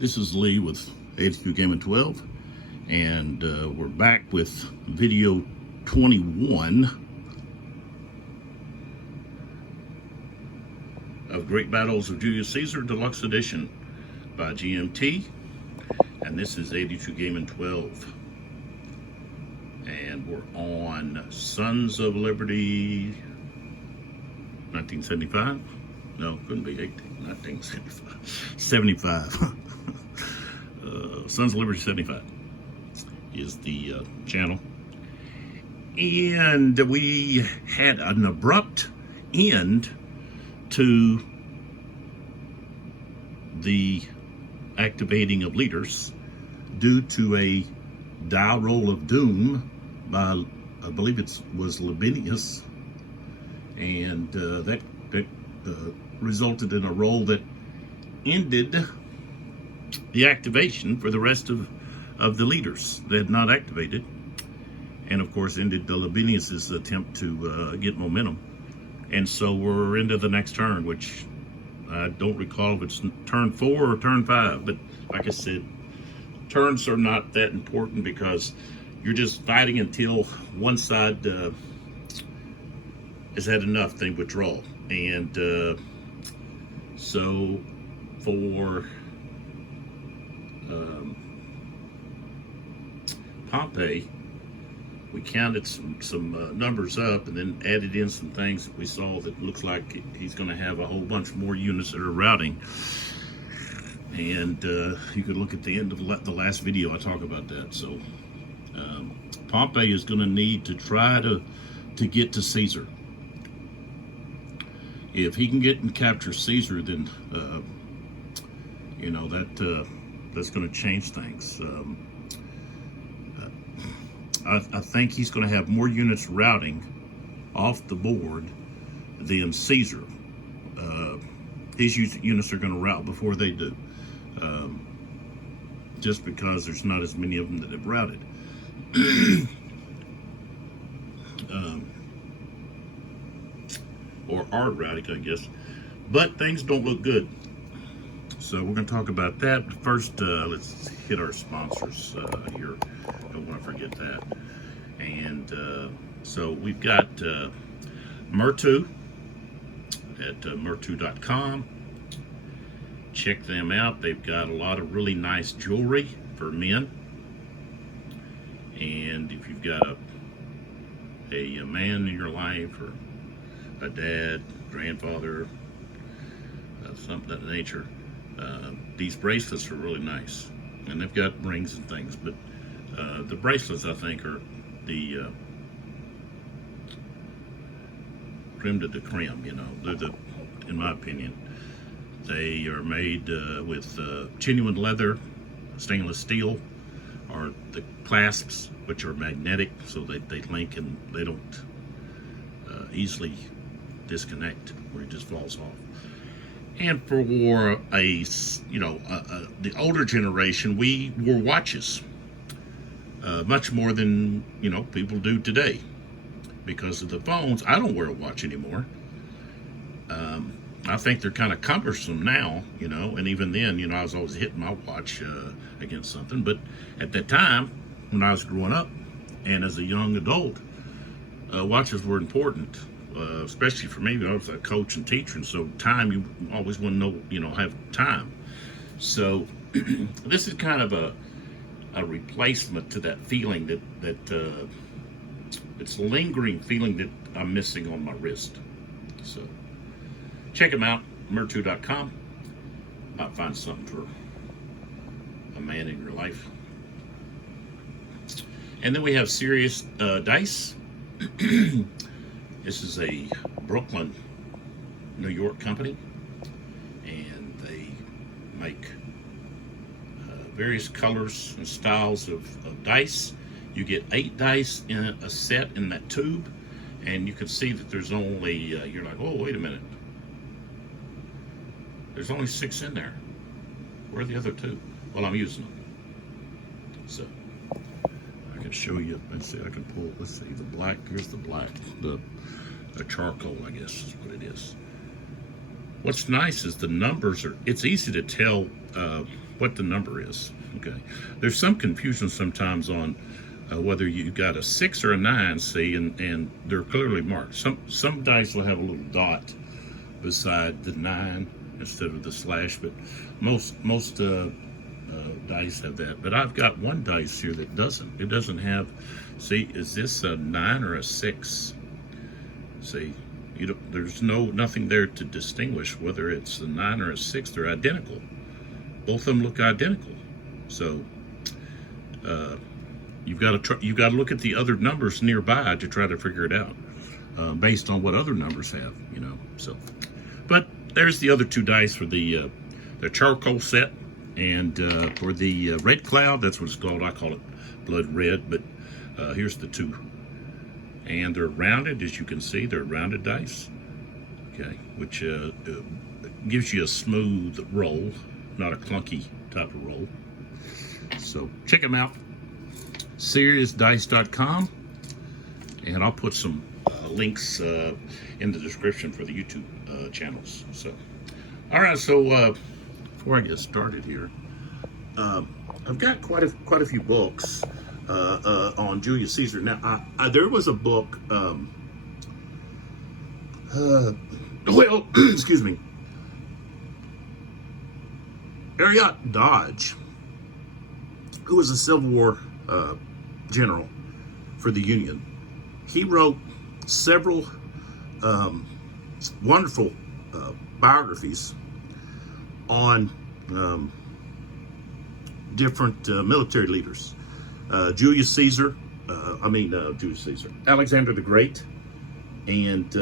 This is Lee with 82 Gaming 12, and we're back with video 21 of Great Battles of Julius Caesar Deluxe Edition by GMT, and this is 82 Gaming 12, and we're on Sons of Liberty 1975. No, couldn't be 1975. 75. Sons of Liberty 75 is the channel. And we had an abrupt end to the activating of leaders due to a die roll of doom by, I believe it was Labienus, and that resulted in a roll that ended the activation for the rest of the leaders that had not activated, and of course ended Labienus's attempt to get momentum. And so we're into the next turn, which I don't recall if it's turn 4 or turn 5, but like I said, turns are not that important because you're just fighting until one side has had enough, they withdraw. And so for Pompey, we counted some numbers up and then added in some things that we saw that looks like he's going to have a whole bunch more units that are routing. And you could look at the end of the last video, I talk about that. So Pompey is going to need to try to get to Caesar. If he can get and capture Caesar, then you know that's going to change things. I think he's going to have more units routing off the board than Caesar. His units are going to route before they do, just because there's not as many of them that have routed. Or are routing, I guess. But things don't look good. So we're going to talk about that. But first, let's hit our sponsors here. Don't want to forget that. And so we've got Murtu at murtu.com. Check them out. They've got a lot of really nice jewelry for men. And if you've got a man in your life, or a dad, grandfather, something of that nature, these bracelets are really nice, and they've got rings and things, but the bracelets, I think, are the creme de la creme. You know, they're in my opinion, they are made with genuine leather, stainless steel, or the clasps, which are magnetic, so they link and they don't easily disconnect where it just falls off. And for the older generation, we wore watches much more than people do today because of the phones. I don't wear a watch anymore. I think they're kind of cumbersome now, and even then, I was always hitting my watch against something. But at that time, when I was growing up and as a young adult, watches were important. Especially for me, I was a coach and teacher, and so time, you always want to know, have time. So this is kind of a replacement to that feeling that it's lingering feeling that I'm missing on my wrist. So check them out, murtu.com. Might find something for a man in your life. And then we have Serious Dice. This is a Brooklyn, New York company, and they make various colors and styles of dice. You get 8 dice in a set in that tube, and you can see that there's only, you're like, oh, wait a minute. There's only 6 in there. Where are the other 2? Well, I'm using them. So I can show you. Let's see, I can pull, let's see, the black, here's the black, the charcoal, I guess is what it is. what's nice is the numbers it's easy to tell what the number is. Okay, there's some confusion sometimes on whether you got a 6 or a 9, see, and they're clearly marked. Some dice will have a little dot beside the 9 instead of the slash, but most dice have that. But I've got one dice here that doesn't. It doesn't have. See, is this a 9 or a 6? See, there's nothing there to distinguish whether it's a 9 or a 6. They're identical. Both of them look identical. So you've got to look at the other numbers nearby to try to figure it out based on what other numbers have. So, but there's the other 2 dice for the charcoal set, and for the red cloud, that's what it's called. I call it blood red, but here's the 2, and they're rounded, as you can see. They're rounded dice, okay, which gives you a smooth roll, not a clunky type of roll. So check them out, seriousdicecom, and I'll put some links in the description for the YouTube channels. So, all right. So before I get started here, I've got quite a few books on Julius Caesar. Now, there was a book. Well, excuse me. Ariot Dodge, who was a Civil War general for the Union, he wrote several wonderful biographies on different military leaders. Julius Caesar, Alexander the Great, and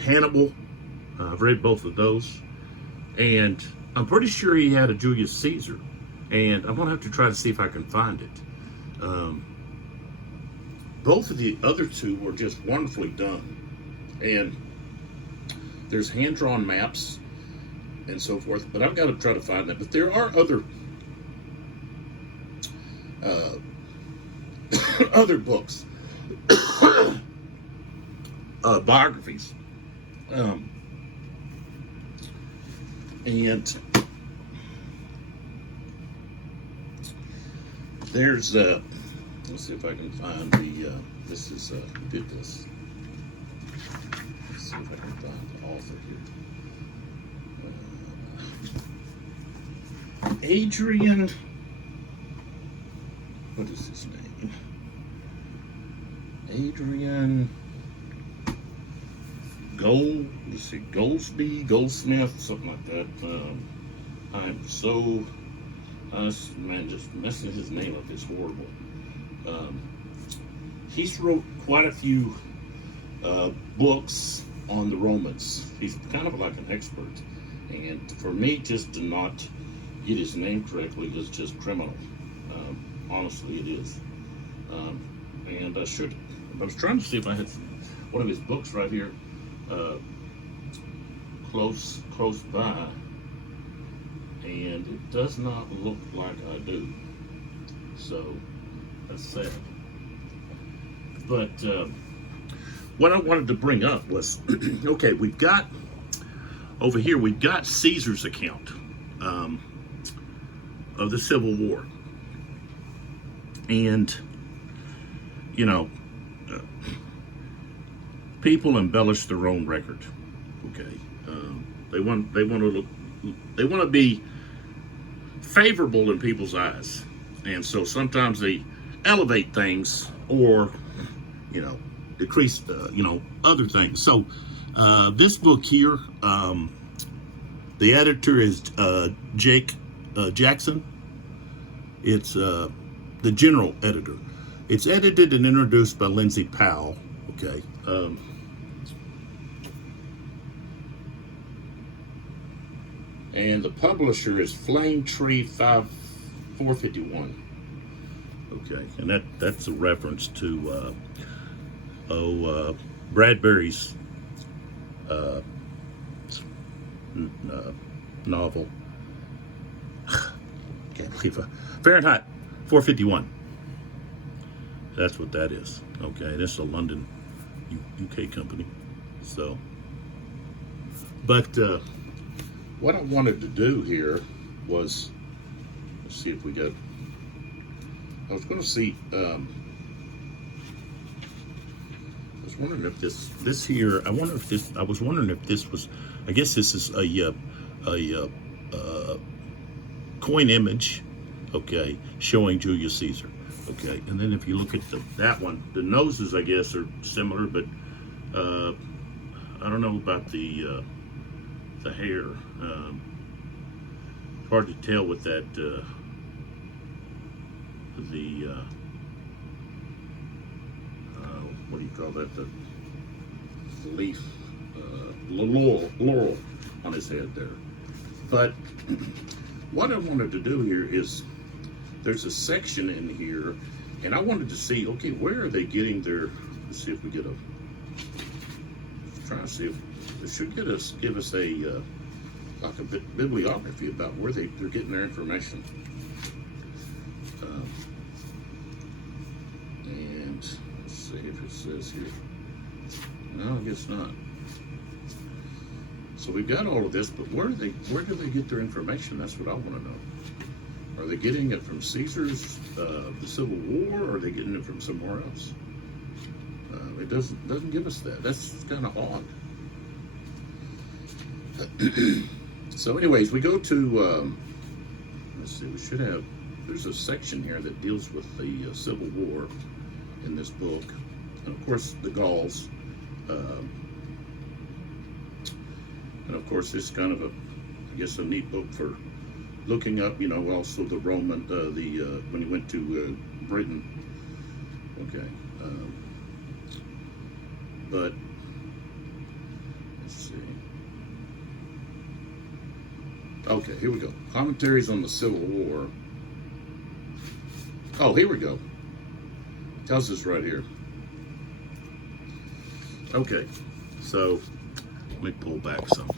Hannibal. I've read both of those. And I'm pretty sure he had a Julius Caesar, and I'm gonna have to try to see if I can find it. Both of the other 2 were just wonderfully done, and there's hand-drawn maps and so forth, but I've got to try to find that. But there are other other books, biographies, and there's let's see if I can find the this is who did this. Let's see if I can find the author here. Adrian, what is his name? Adrian Goldsmith, something like that. I'm so, man, just messing his name up is horrible. He's wrote quite a few books on the Romans. He's kind of like an expert. And for me, just to not get his name correctly is just criminal. Honestly, it is. And I was trying to see if I had one of his books right here close by, and it does not look like I do. So that's sad. But what I wanted to bring up was, okay, we've got over here, we've got Caesar's account of the Civil War. And, people embellish their own record. Okay, they want to be favorable in people's eyes, and so sometimes they elevate things or decrease other things. So this book here, the editor is Jake Jackson. It's the general editor. It's edited and introduced by Lindsay Powell. Okay. And the publisher is Flame Tree 451. Okay, and that's a reference to Bradbury's novel. Can't believe it. Fahrenheit 451. That's what that is. Okay, this is a London, UK company. So, But what I wanted to do here was, let's see if we got, I was going to see, I was wondering if this here, I was wondering if this was, I guess this is a coin image, okay, showing Julius Caesar, okay. And then if you look at that one, the noses, I guess, are similar, but I don't know about the hair. Hard to tell with that. What do you call that? The leaf, laurel on his head there. But what I wanted to do here is, there's a section in here, and I wanted to see, okay, where are they getting their? Let's see if we get a. Try to see if it should give us a like a bibliography about where they're getting their information. And let's see if it says here. No, I guess not. So we've got all of this, but where do they get their information? That's what I want to know. Are they getting it from Caesar's, the Civil War, or are they getting it from somewhere else? It doesn't give us that. That's kind of odd. So anyways, we go to, let's see, we should have, there's a section here that deals with the Civil War in this book. And of course, the Gauls. And of course, this is kind of I guess, a neat book for looking up, also the Roman, when he went to Britain. Okay. But let's see. Okay, here we go. Commentaries on the Civil War. Oh, here we go. It tells us right here. Okay, so let me pull back some.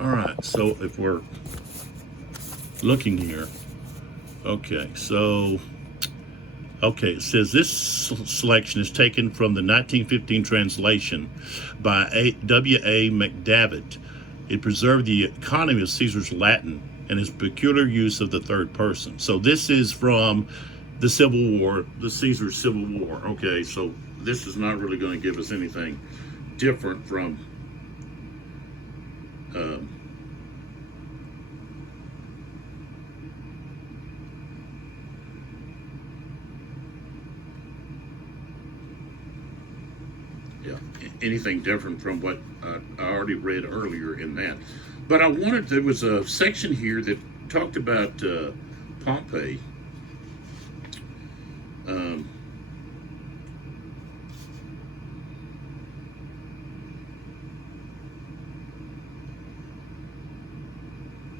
All right, so if we're looking here, okay, so it says this selection is taken from the 1915 translation by W.A. McDavitt. It preserved the economy of Caesar's Latin and his peculiar use of the third person. So this is from the Civil War, the Caesar's Civil War. Okay, so this is not really going to give us anything different from anything different from what I already read earlier in that. But there was a section here that talked about Pompey.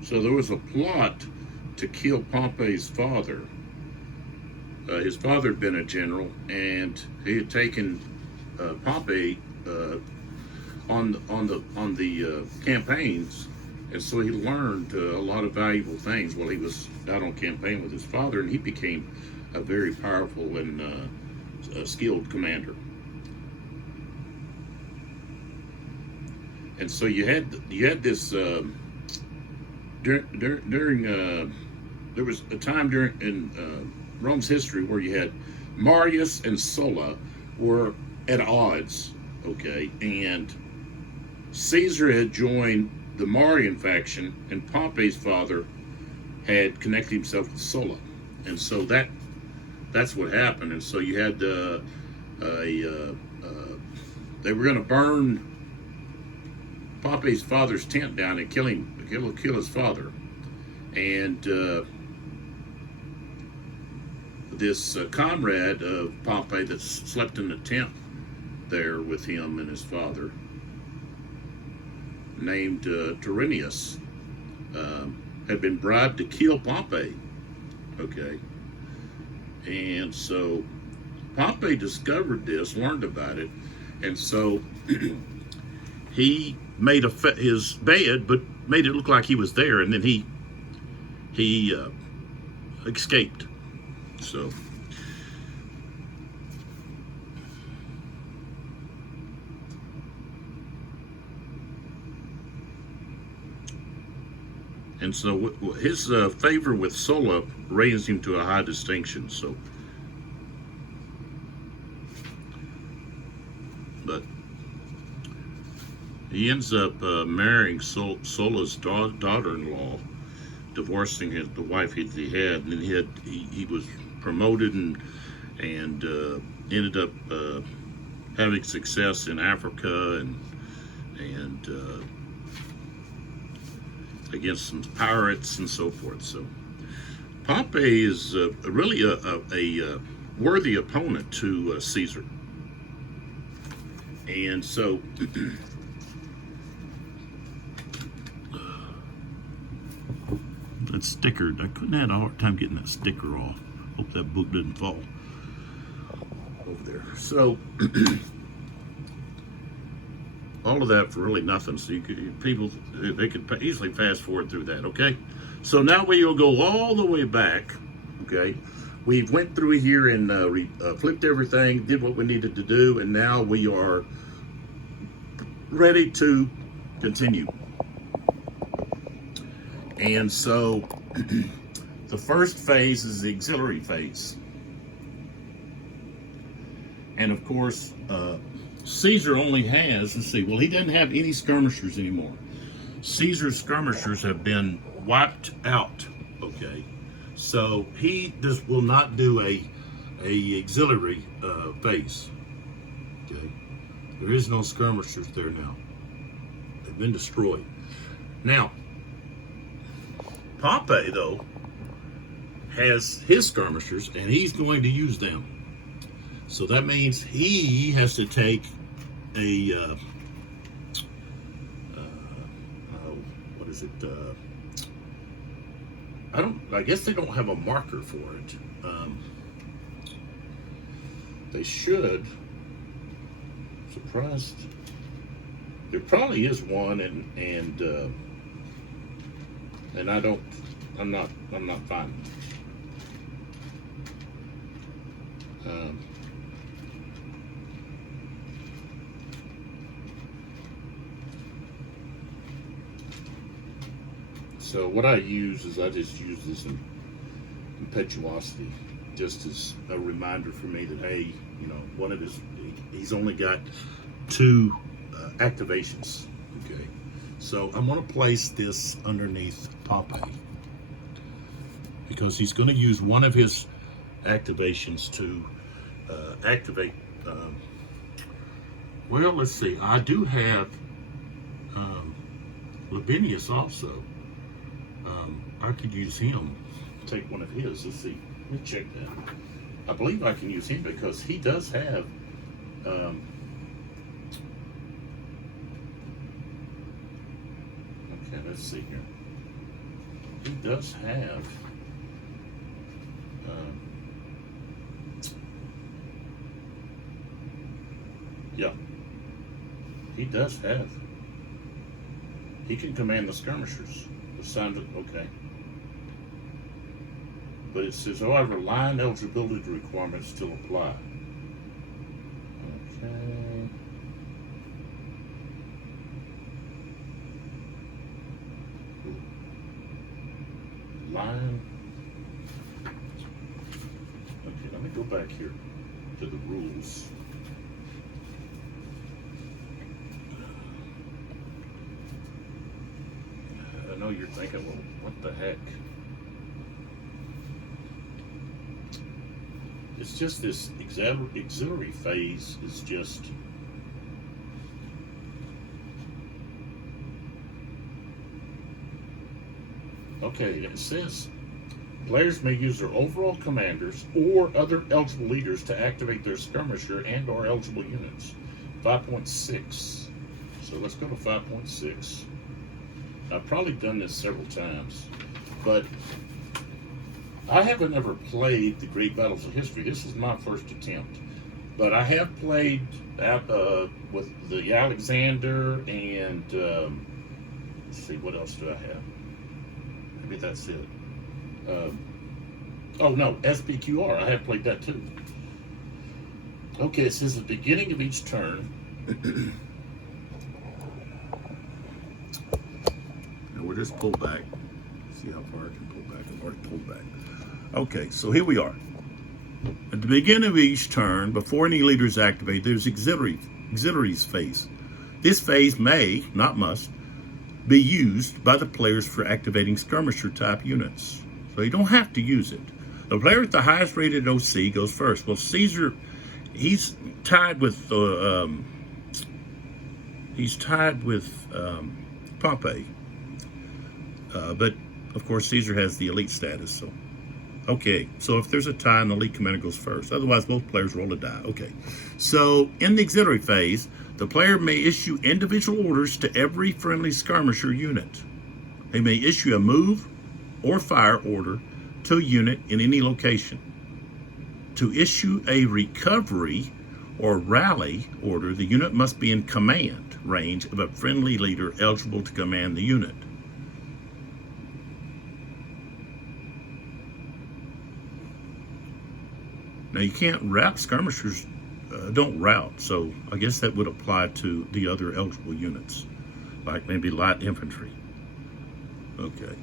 So there was a plot to kill Pompey's father. His father had been a general, and he had taken Pompey on the campaigns, and so he learned a lot of valuable things while he was out on campaign with his father, and he became a very powerful and skilled commander. And so you had this during there was a time in Rome's history where you had Marius and Sulla were at odds, okay, and Caesar had joined the Marian faction, and Pompey's father had connected himself with Sulla, and so that's what happened. And so you had they were going to burn Pompey's father's tent down and kill his father, and this comrade of Pompey that slept in the tent there with him and his father, named Tyrrenius, had been bribed to kill Pompey. Okay, and so Pompey discovered this, learned about it, and so he made his bed, but made it look like he was there, and then he escaped. So And so his favor with Sulla raised him to a high distinction. So, but he ends up marrying Sulla's daughter-in-law, divorcing the wife he had, and then he was promoted and ended up having success in Africa and against some pirates and so forth. So Pompey is really a worthy opponent to Caesar. And so that sticker, I couldn't have a hard time getting that sticker off. Hope that book didn't fall over there. So all of that for really nothing. So they could easily fast forward through that. Okay, so now we will go all the way back. Okay, we went through here and flipped everything, did what we needed to do, and now we are ready to continue. And so the first phase is the auxiliary phase. And of course, Caesar only has, let's see, well, he doesn't have any skirmishers anymore. Caesar's skirmishers have been wiped out, okay? So he just will not do a auxiliary phase, okay? There is no skirmishers there now. They've been destroyed. Now, Pompey, though, has his skirmishers, and he's going to use them. So that means he has to take a, what is it? I guess they don't have a marker for it. They should. Surprised. There probably is one, and I'm not finding it. So what I use is I just use this impetuosity just as a reminder for me that, hey, you know, he's only got 2 activations. Okay, so I'm going to place this underneath Pompey because he's going to use one of his activations to activate. Well, let's see. I do have Labienus also. I could use him. Take one of his. Let's see. Let me check that. I believe I can use him because he does have. Okay, let's see here. He does have. Yeah. He does have. He can command the skirmishers. The sound of, okay. But it says, however, line eligibility requirements still apply. Okay. Line. Okay, let me go back here to the rules. I know you're thinking, well, what the heck? It's just this auxiliary phase is just okay. It says players may use their overall commanders or other eligible leaders to activate their skirmisher and or eligible units. 5.6. So let's go to 5.6. I've probably done this several times, but I haven't ever played the Great Battles of History. This is my first attempt, but I have played with the Alexander and let's see, what else do I have? Maybe that's it. Oh no, SPQR. I have played that too. Okay, it says at the beginning of each turn. Now we'll just pull back. See how far I can pull back. I've already pulled back. Okay, so here we are. At the beginning of each turn, before any leader is activated, there's auxiliaries phase. This phase may, not must, be used by the players for activating skirmisher type units. So you don't have to use it. The player with the highest rated OC goes first. Well, Caesar, he's tied with Pompey, but of course Caesar has the elite status. So, okay. So if there's a tie, the elite commander goes first. Otherwise, both players roll a die. Okay. So in the auxiliary phase, the player may issue individual orders to every friendly skirmisher unit. They may issue a move or fire order to a unit in any location. To issue a recovery or rally order, the unit must be in command range of a friendly leader eligible to command the unit. Now you can't route, skirmishers don't route, so I guess that would apply to the other eligible units, like maybe light infantry. Okay.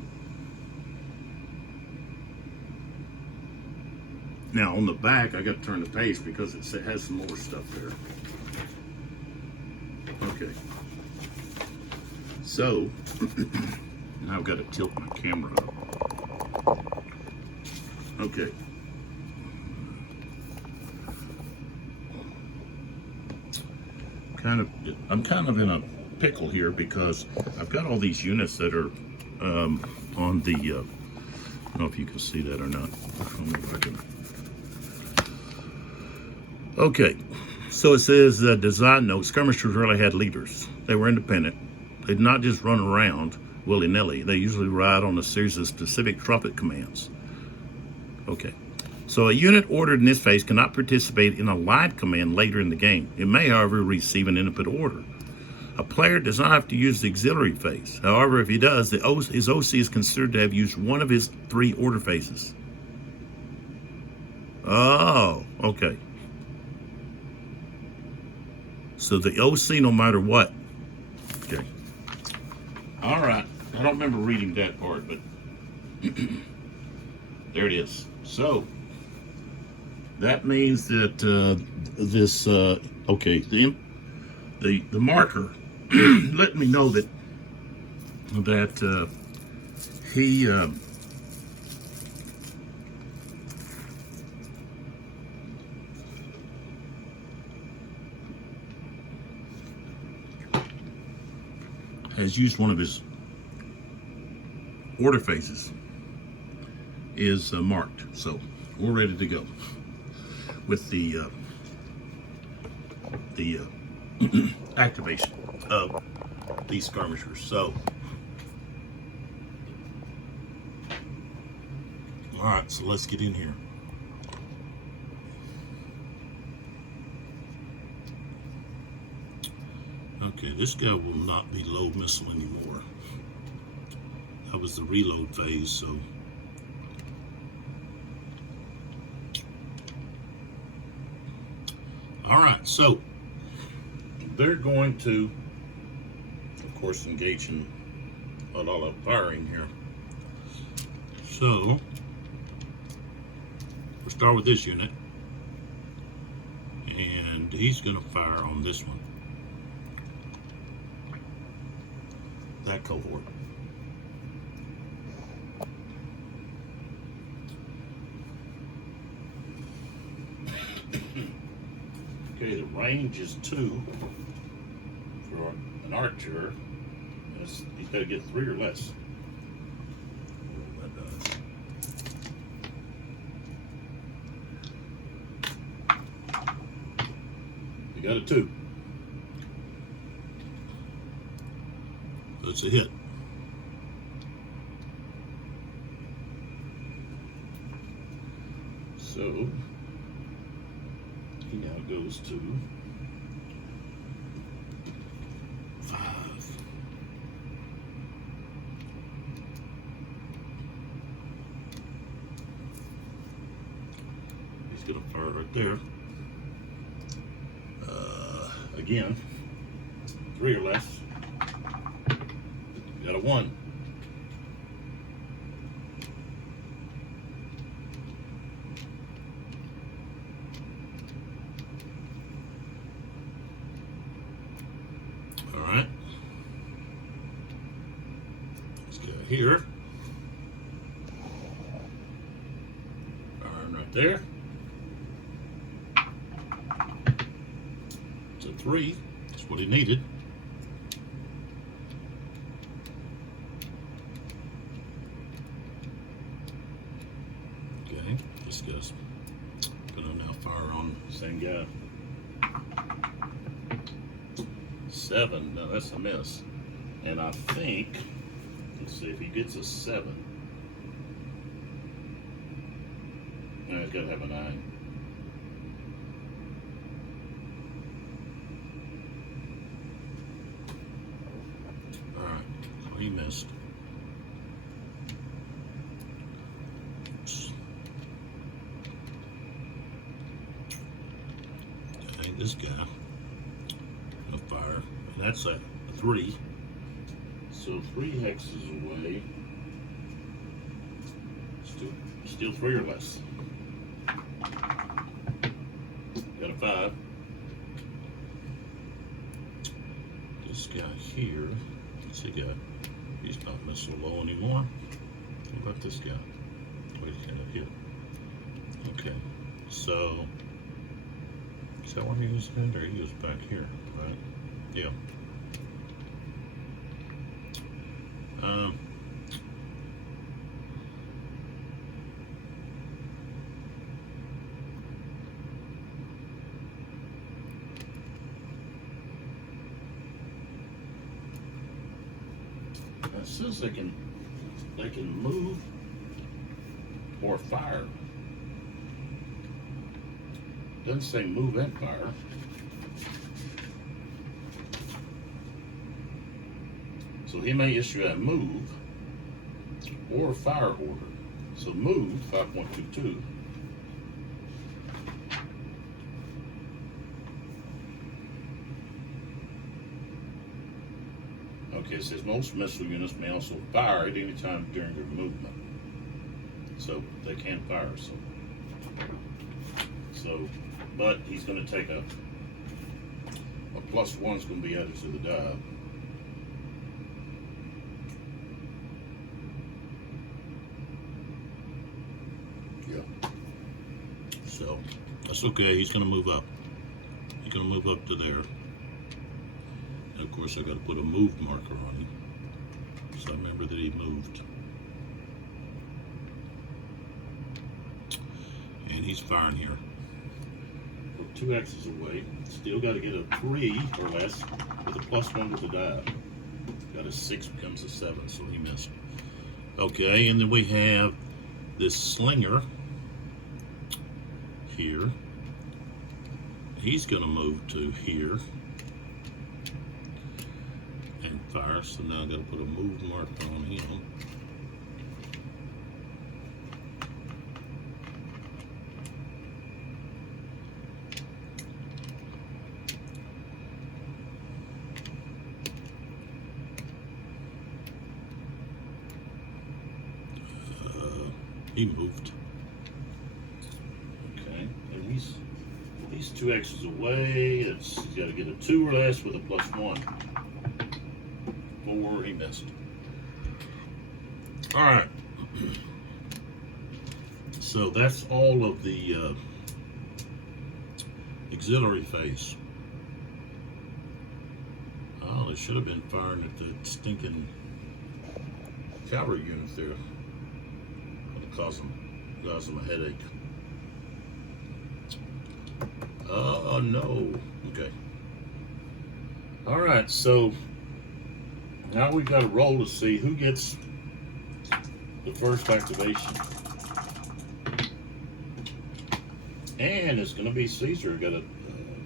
Now on the back, I got to turn the page because it has some more stuff there. Okay. So, now I've got to tilt my camera up. Okay. I'm kind of in a pickle here because I've got all these units that are on the, I don't know if you can see that or not. I don't know if I can. Okay, so it says design note, skirmishers rarely had leaders. They were independent. They did not just run around willy-nilly. They usually relied on a series of specific trumpet commands. Okay, so a unit ordered in this phase cannot participate in a line command later in the game. It may, however, receive an input order. A player does not have to use the auxiliary phase. However, if he does, his OC is considered to have used one of his 3 order phases. Oh, okay. So the OC, no matter what. Okay. All right. I don't remember reading that part, but there it is. So that means that this okay, the marker let me know that he has used one of his order phases, is marked. So we're ready to go with the activation of these skirmishers. So, all right, so let's get in here. Okay, this guy will not be load missile anymore. That was the reload phase, so. All right, so they're going to, of course, engage in a lot of firing here. So we'll start with this unit, and he's going to fire on this one. That cohort. Okay, the range is 2 for an archer. He's got to get 3 or less. That does. You got a 2. That's a hit. So he now goes to 5. He's gonna fire right there. Again, 3 or less. Got a 1. here. Firing right there. It's a 3. That's what he needed. Okay, this guy's gonna now fire on the same guy. 7. No, that's a miss. And I think, let's see if he gets a 7. No, he's got to have a 9. All right, so he missed. Okay, this guy gonna fire, and that's a 3. So 3 hexes away. Still 3 or less. Got a 5. This guy here, what's he got? He's not missing so low anymore. What about this guy? Wait, he can't hit. Okay, so is that where he was at, or he was back here, right? Yeah. It says they can move or fire. Doesn't say move and fire. So he may issue a move or fire order. So move 5.22. Okay, it says most missile units may also fire at any time during their movement. So they can fire. So, but he's going to take a +1 is going to be added to the die. Yeah. So that's okay. He's going to move up. He's going to move up to there. And of course, I got to put a move marker on him, so I remember that he moved. And he's firing here. We're 2 X's away. Still got to get a 3 or less with a +1 with the die. Got a 6 becomes a 7, so he missed. Okay, and then we have this slinger here. He's going to move to here and fire. So now I got to put a move marker on him. He moved. Okay, and he's 2 X's away. He's got to get a 2 or less with a +1. 4, he missed. All right. So that's all of the auxiliary phase. Oh, they should have been firing at the stinking cavalry units there. Cause them a headache. Oh no. Okay. All right. So now we've got to roll to see who gets the first activation, and it's going to be Caesar. Got a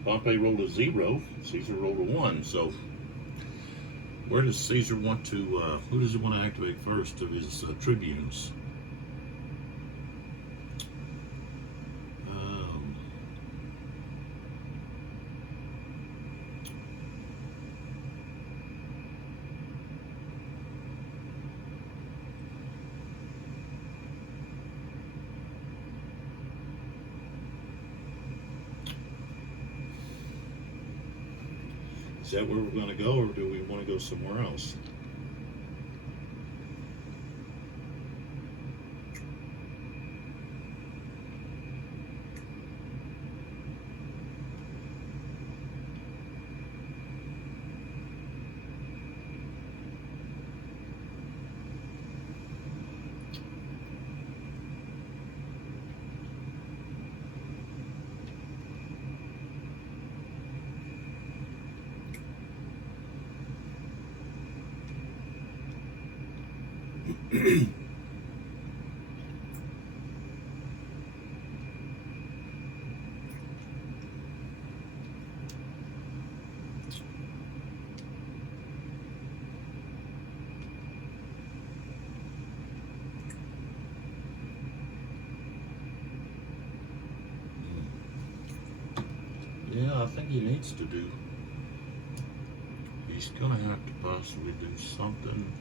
Pompey rolled a 0. Caesar rolled a 1. So where does Caesar want to? Who does he want to activate first of his tribunes? Is that where we're going to go, or do we want to go somewhere else? Yeah, I think he needs to do. He's gonna have to possibly do something.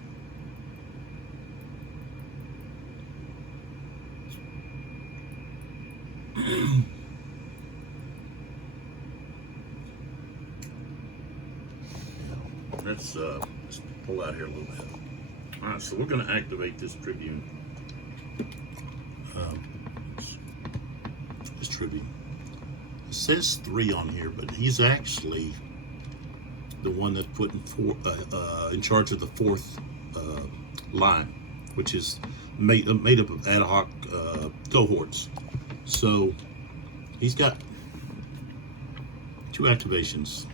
Let's pull out here a little bit. All right, so we're gonna activate this Tribune. This Tribune. It says 3 on here, but he's actually the one that's put in charge of the 4th line, which is made up of ad hoc cohorts. So he's got 2 activations.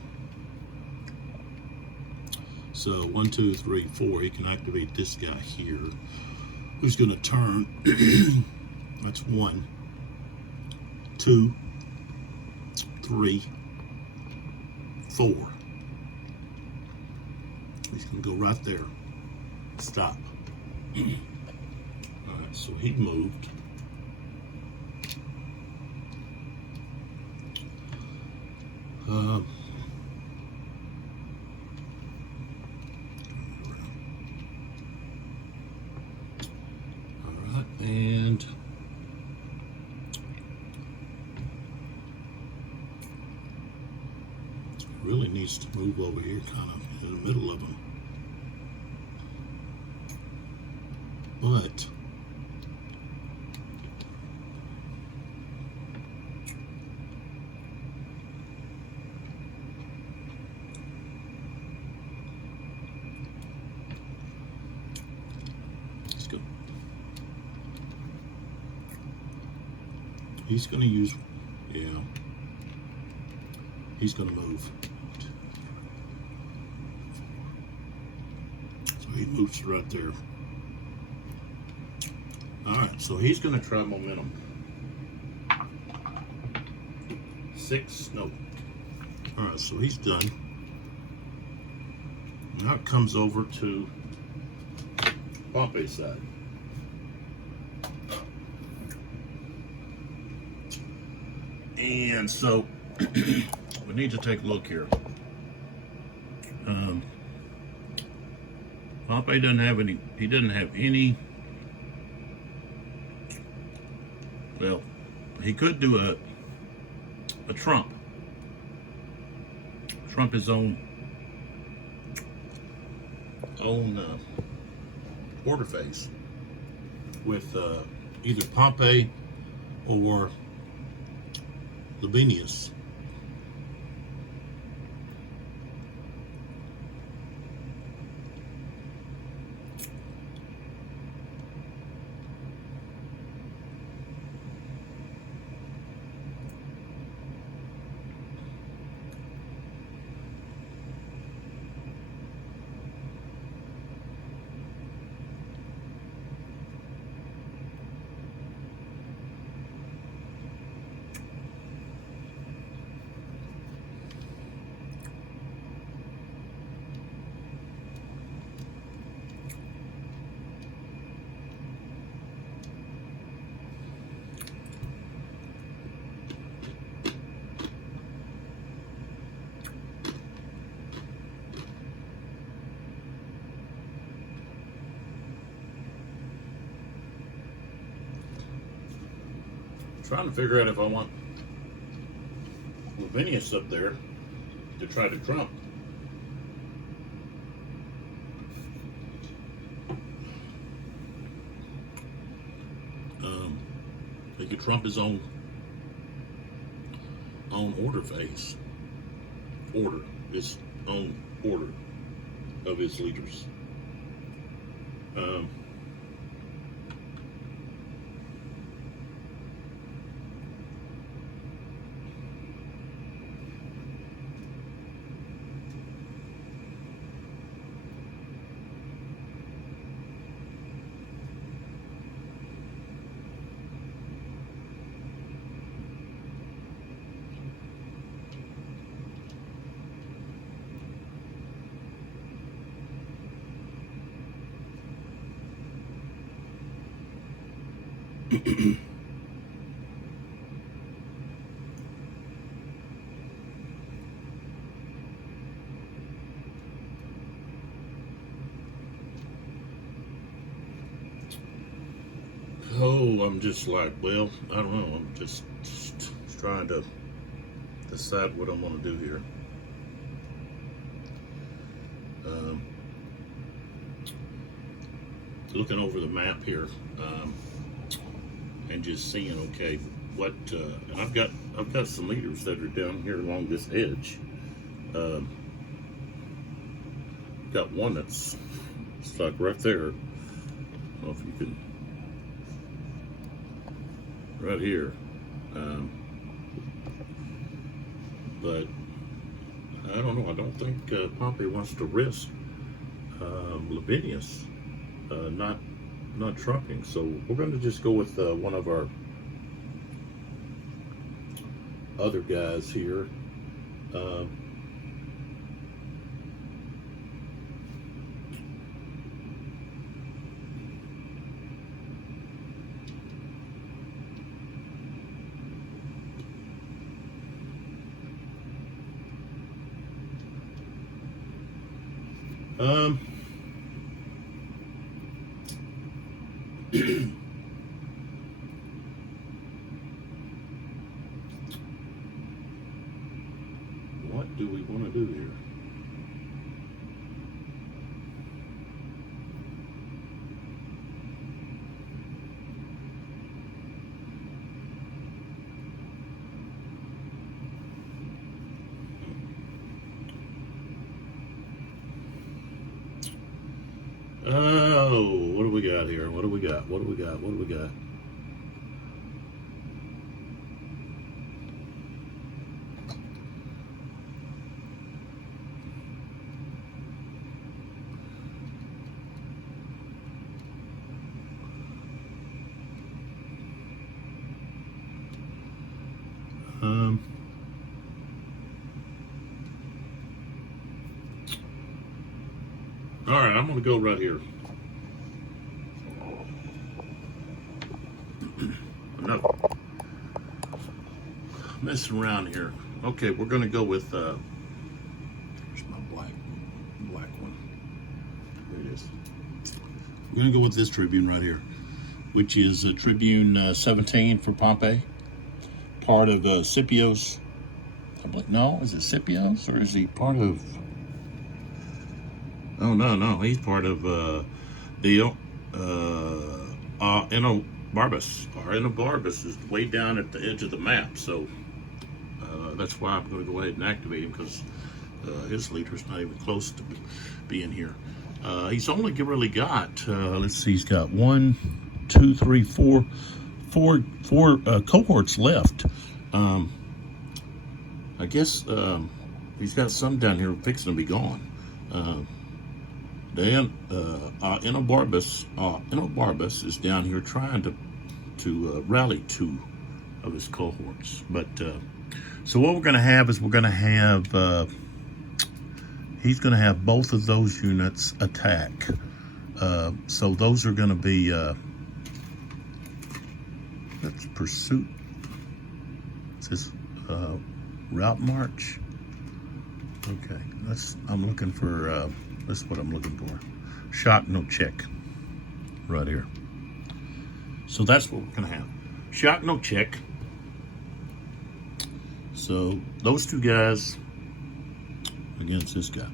So 1, 2, 3, 4. He can activate this guy here, who's going to turn. That's 1, 2, 3, 4. He's going to go right there. Stop. All right, so he moved. All right, and really needs to move over here, kind of in the middle of them. But let's go. He's going to use, yeah. He's going to move. So he moves right there. All right, so he's going to try momentum. 6, no. All right, so he's done. Now it comes over to Pompey's side. And so we need to take a look here. Pompey doesn't have any, he doesn't have any. Well, he could do a trump. Trump his own order phase with either Pompey or Labienus. Trying to figure out if I want Labienus up there to try to trump. He could trump his own order phase. His own order of his leaders. Oh, I'm just like, well, I don't know. I'm just trying to decide what I'm going to do here. Looking over the map here, and just seeing, okay, what, and I've got some leaders that are down here along this edge. Got one that's stuck right there. I don't know if you can, right here. But I don't know. I don't think Pompey wants to risk Lavinius not trucking. So we're going to just go with one of our other guys here. What do we want to do here? Oh, what do we got here? What do we got? What do we got? What do we got? All right, I'm going to go right here. Enough messing around here. Okay, we're going to go with, here's my black one. There it is. We're going to go with this Tribune right here, which is Tribune 17 for Pompey, part of Scipio's. No, is it Scipio's or is he part of? Oh no, he's part of the Enobarbus. Our Enobarbus is way down at the edge of the map, so that's why I'm going to go ahead and activate him, because his leader's not even close to being here. He's only really got, let's see, he's got 1, 2, 3, 4 cohorts left. I guess he's got some down here fixing to be gone. Then Enobarbus is down here trying to rally 2 of his cohorts. But so what we're going to have is we're going to have he's going to have both of those units attack. So those are going to be that's pursuit. Is this route march? Okay, I'm looking for. That's what I'm looking for. Shot no check. Right here. So that's what we're gonna have. Shot no check. So those 2 guys against this guy.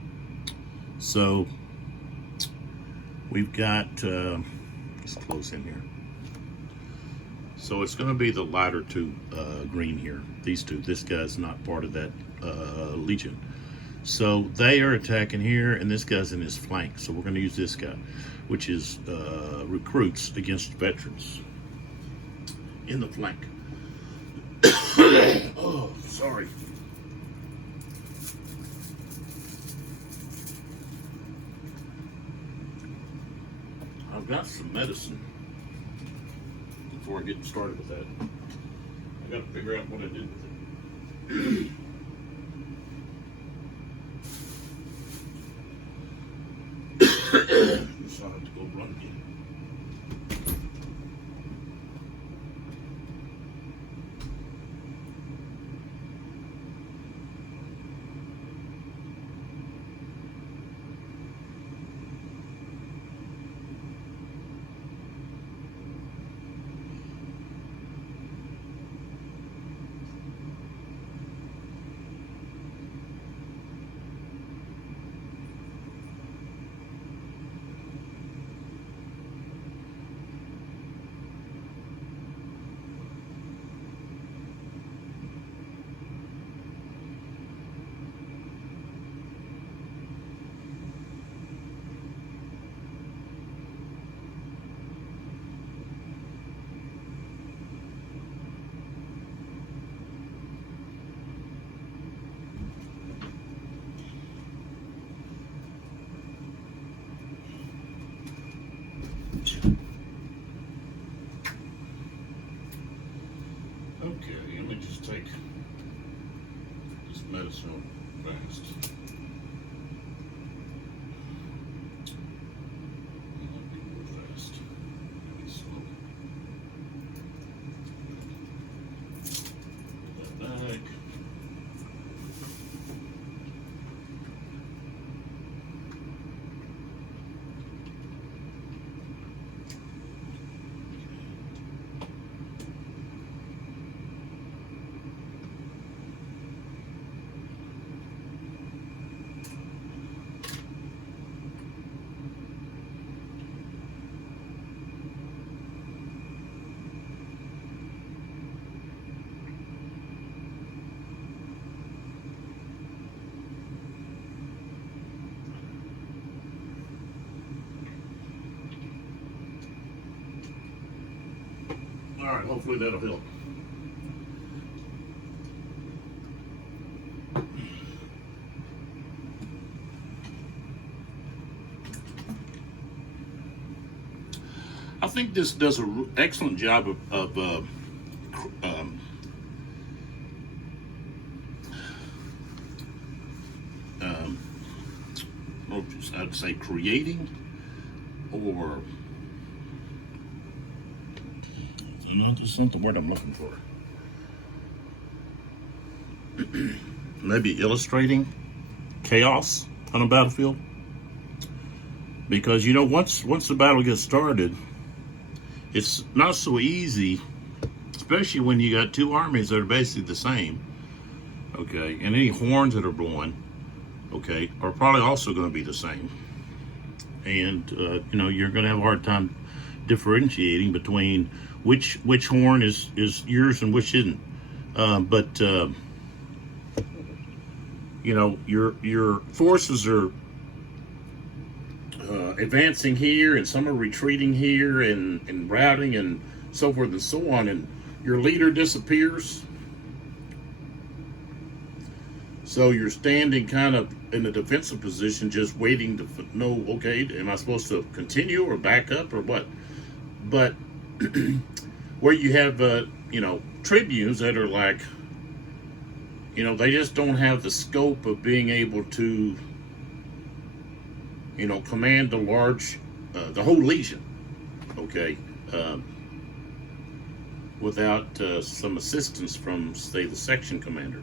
So we've got let's close in here. So it's gonna be the lighter 2 green here. These 2. This guy's not part of that legion. So they are attacking here, and this guy's in his flank. So we're going to use this guy, which is recruits against veterans in the flank. Oh, sorry. I've got some medicine. Before I get started with that, I got to figure out what I did with it. So I have to go run again. me just take this medicine fast. Might be more fast. Maybe slow. Put that back. All right, hopefully that'll help. I think this does an excellent job of I'd say creating, or that's not the word I'm looking for. Maybe illustrating chaos on a battlefield, because you know once the battle gets started, it's not so easy, especially when you got two armies that are basically the same. Okay, and any horns that are blowing, okay, are probably also going to be the same. And you know, you're going to have a hard time differentiating between which horn is yours and which isn't. But you know, your forces are advancing here, and some are retreating here, and routing, and so forth and so on, and your leader disappears. So you're standing kind of in a defensive position, just waiting to know, okay, am I supposed to continue or back up or what? But where you have, you know, tribunes that are like, you know, they just don't have the scope of being able to, you know, command a large, the whole legion, okay, without some assistance from, say, the section commander.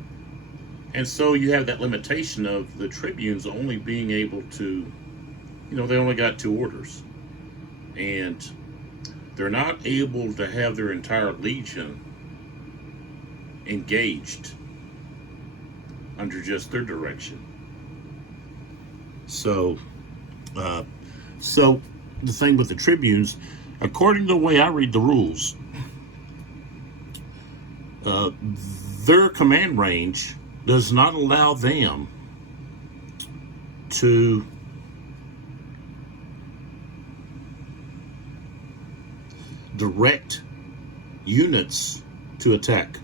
And so you have that limitation of the tribunes only being able to, you know, they only got 2 orders. And they're not able to have their entire legion engaged under just their direction. So the thing with the tribunes, according to the way I read the rules, their command range does not allow them to direct units to attack.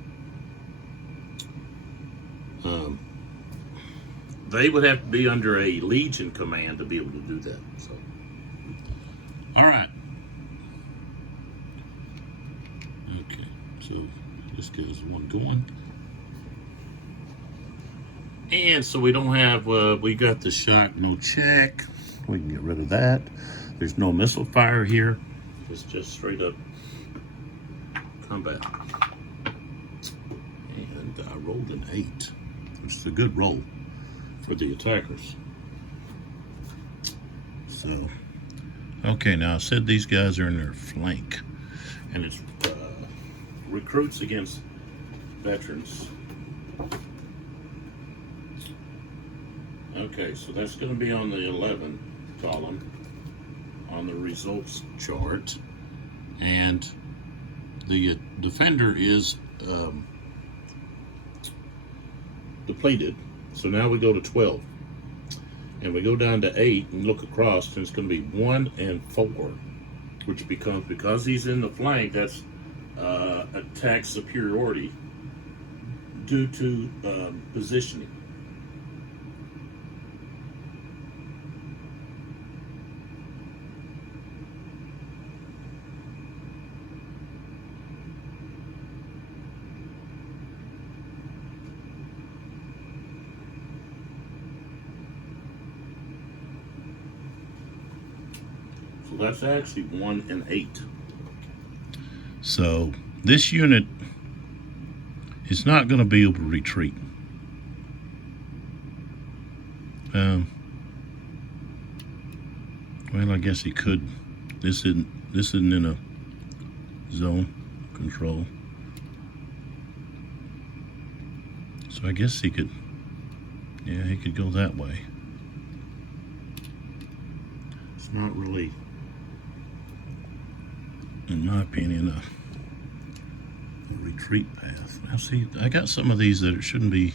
They would have to be under a legion command to be able to do that. So, all right. Okay, so this guy's the one going. And so we don't have, we got the shock, no check. We can get rid of that. There's no missile fire here. It's just straight up combat. And I rolled an 8, which is a good roll for the attackers. So, okay, now I said these guys are in their flank. And it's recruits against veterans. Okay, so that's going to be on the 11 column on the results chart, and the defender is depleted. So now we go to 12, and we go down to 8 and look across, and it's going to be 1 and 4, which becomes, because he's in the flank, that's attack superiority due to positioning. that's actually 1 and 8. So this unit is not going to be able to retreat. Well, I guess he could. This isn't in a zone control, so I guess he could. Yeah, he could go that way. It's not really, in my opinion, a retreat path. Now see, I got some of these that it should be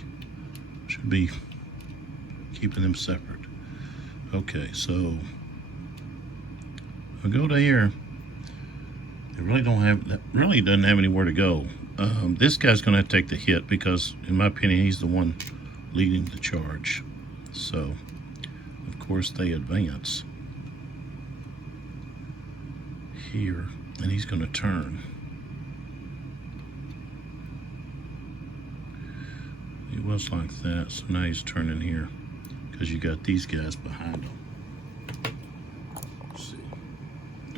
keeping them separate. Okay, so I go to here. They really doesn't have anywhere to go. This guy's going to have to take the hit because, in my opinion, he's the one leading the charge. So, of course, they advance here, and he's going to turn. He was like that, so now he's turning here because you got these guys behind him. Let's see.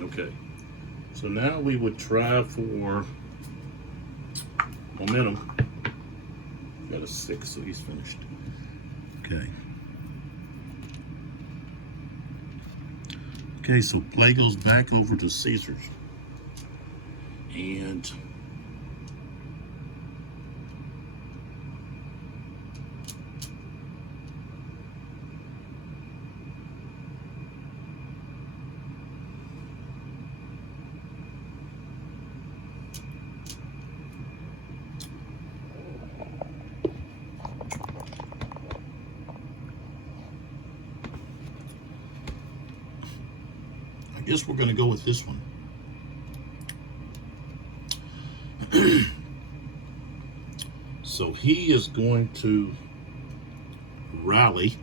Okay. So now we would try for momentum. Got a 6, so he's finished. Okay. Okay, so play goes back over to Caesar's. And I guess we're going to go with this one. So he is going to rally,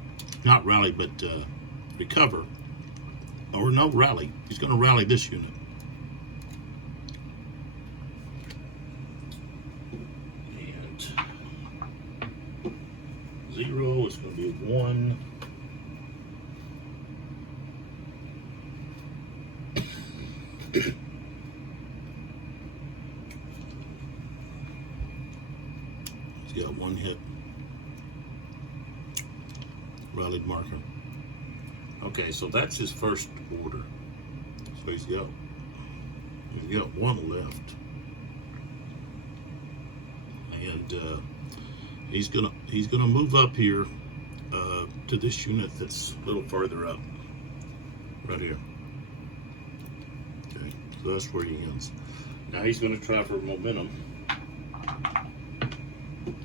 not rally, but recover. Or no, rally. He's going to rally this unit. And 0 is going to be 1. He's got 1 hit. Rallied marker. Okay, so that's his first order. So he's got 1 left. And he's gonna move up here to this unit that's a little further up. Right here. Okay, so that's where he ends. Now he's gonna try for momentum.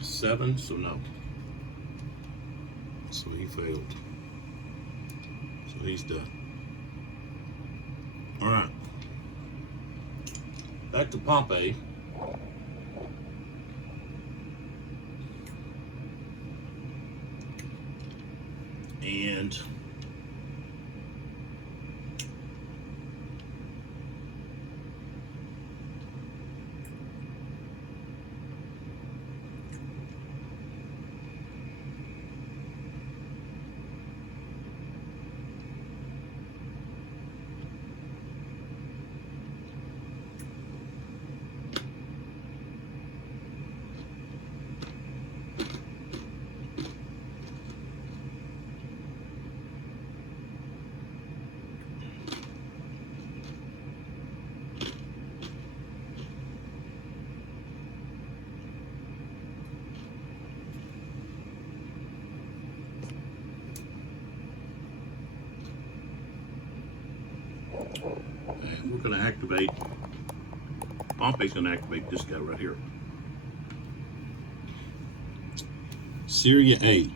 7, so no. So he failed. So he's done. All right. Back to Pompey. And we're going to activate, Pompey's going to activate this guy right here. Syria A.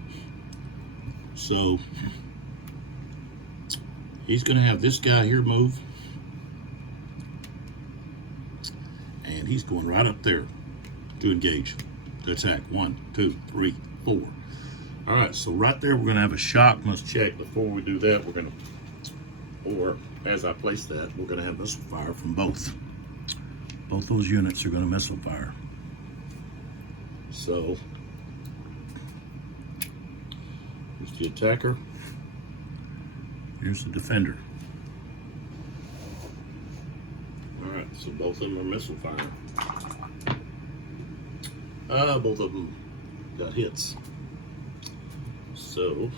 So he's going to have this guy here move. And he's going right up there to engage, to attack. 1, 2, 3, 4. All right, so right there we're going to have a shock must check. Before we do that, we're going to, or as I place that, we're going to have missile fire from both. Both those units are going to missile fire. So, here's the attacker. Here's the defender. So both of them are missile fire. Both of them got hits. So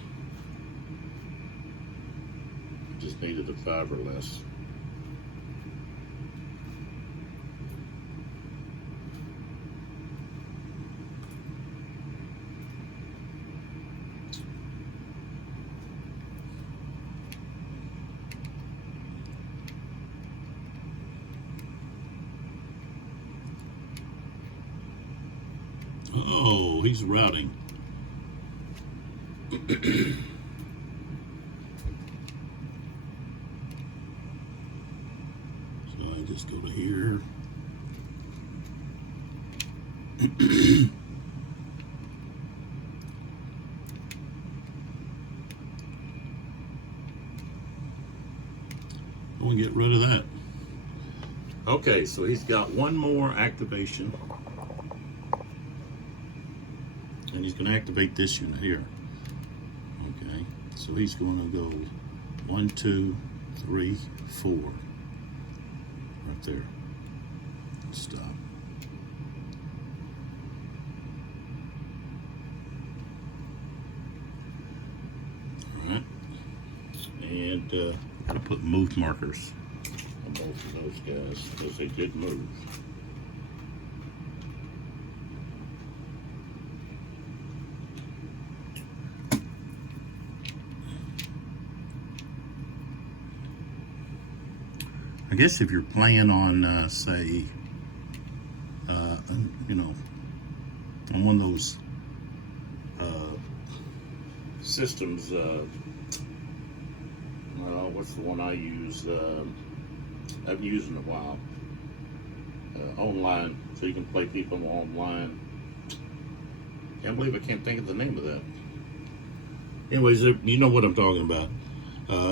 just needed a 5 or less. Oh, he's routing. So I just go to here. We'll get rid of that. Okay, so he's got one more activation. And he's going to activate this unit here. Okay, so he's going to go 1, 2, 3, 4. Right there. Stop. Alright. And I'll put move markers on both of those guys because they did move. I guess if you're playing on, say, you know, on one of those systems, what's the one I use? I've used in a while. Online, so you can play people online. Can't believe I can't think of the name of that. Anyways, you know what I'm talking about.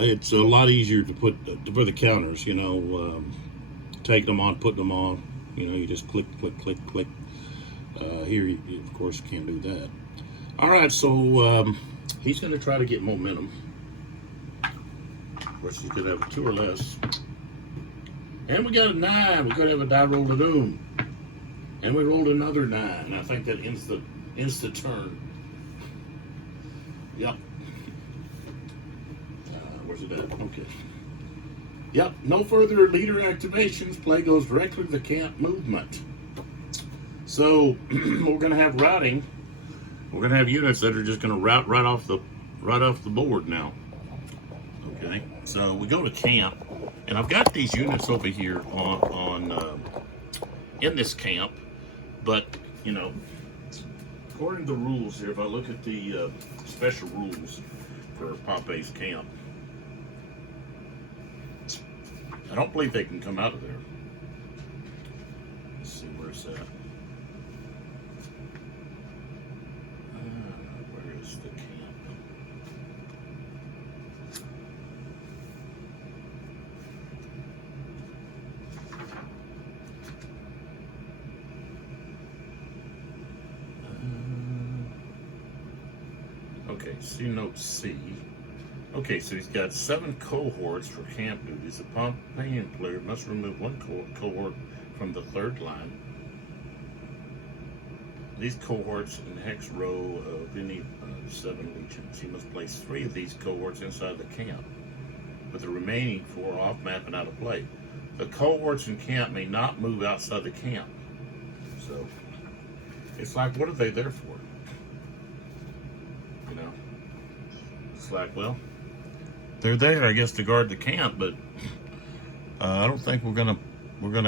It's a lot easier to put for the counters, you know, taking them on, putting them on. You know, you just click, click, click, click. Here, you, of course, you can't do that. All right, so he's going to try to get momentum. Of course, he's going to have a 2 or less. And we got a 9. We're going to have a die roll to doom. And we rolled another 9. I think that ends the turn. Yep. Where's it at? Okay. Yep, no further leader activations. Play goes directly to the camp movement. So we're going to have routing. We're going to have units that are just going to route right off the board now. Okay. So we go to camp, and I've got these units over here in this camp, but you know, according to the rules here, if I look at the special rules for Pompey's camp, I don't believe they can come out of there. Let's see where it's at. Where is the camp? Okay, see note C. Okay, so he's got 7 cohorts for camp duties. A Pompeian player must remove 1 cohort from the 3rd line. These cohorts in the hex row of any 7 legions. He must place 3 of these cohorts inside the camp, with the remaining 4 off map and out of play. The cohorts in camp may not move outside the camp. So, it's like, what are they there for? You know? It's like, well, they're there, I guess, to guard the camp, but I don't think we're gonna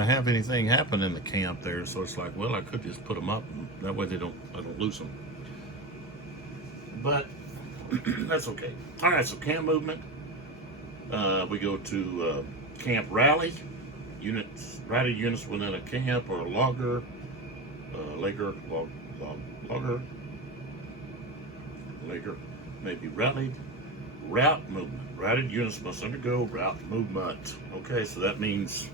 have anything happen in the camp there. So it's like, well, I could just put them up, and that way I don't lose them. But that's okay. All right, so camp movement. We go to camp rally. Rally units within a camp or a logger, logger may be rallied. Route movement. Routed units must undergo route movement. Okay, so that means,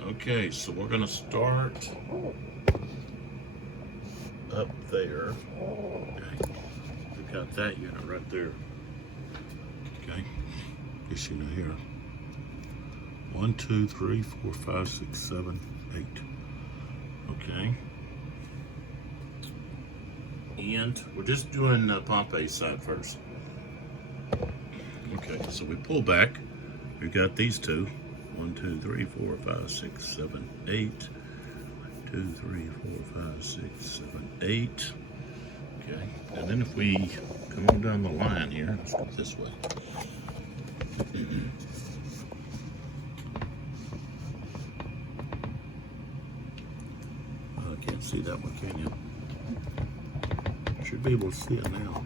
okay, so we're going to start up there. Okay, we've got that unit right there. Okay, this unit here. 1, 2, 3, 4, 5, 6, 7, 8. Okay. And we're just doing Pompey's side first. Okay, so we pull back. We've got these two. 1, 2, 3, 4, 5, 6, 7, 8. 2, 3, 4, 5, 6, 7, 8. Okay, and then if we come on down the line here, let's go this way. I can't see that one, can you? Should be able to see it now.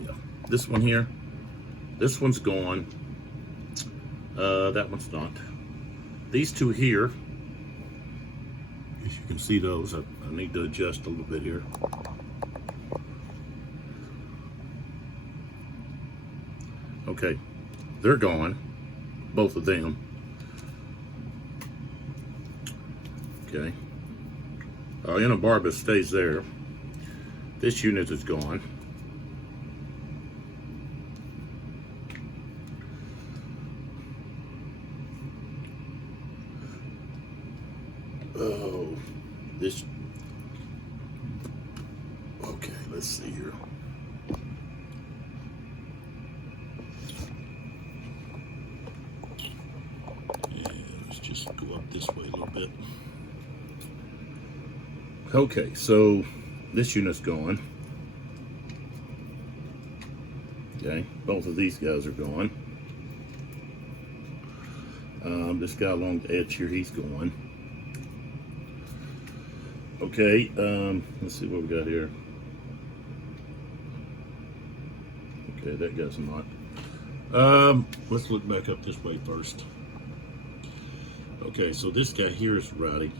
Yeah, this one here, this one's gone. That one's not. These two here, as you can see those, I need to adjust a little bit here. Okay, they're gone, both of them. Okay, Barbus stays there. This unit is gone. Oh, this. Okay, let's see here. And let's just go up this way a little bit. Okay, so this unit's gone. Okay, both of these guys are gone. This guy along the edge here, he's gone. Okay, let's see what we got here. Okay, that guy's not. Let's look back up this way first. Okay, so this guy here is rowdy.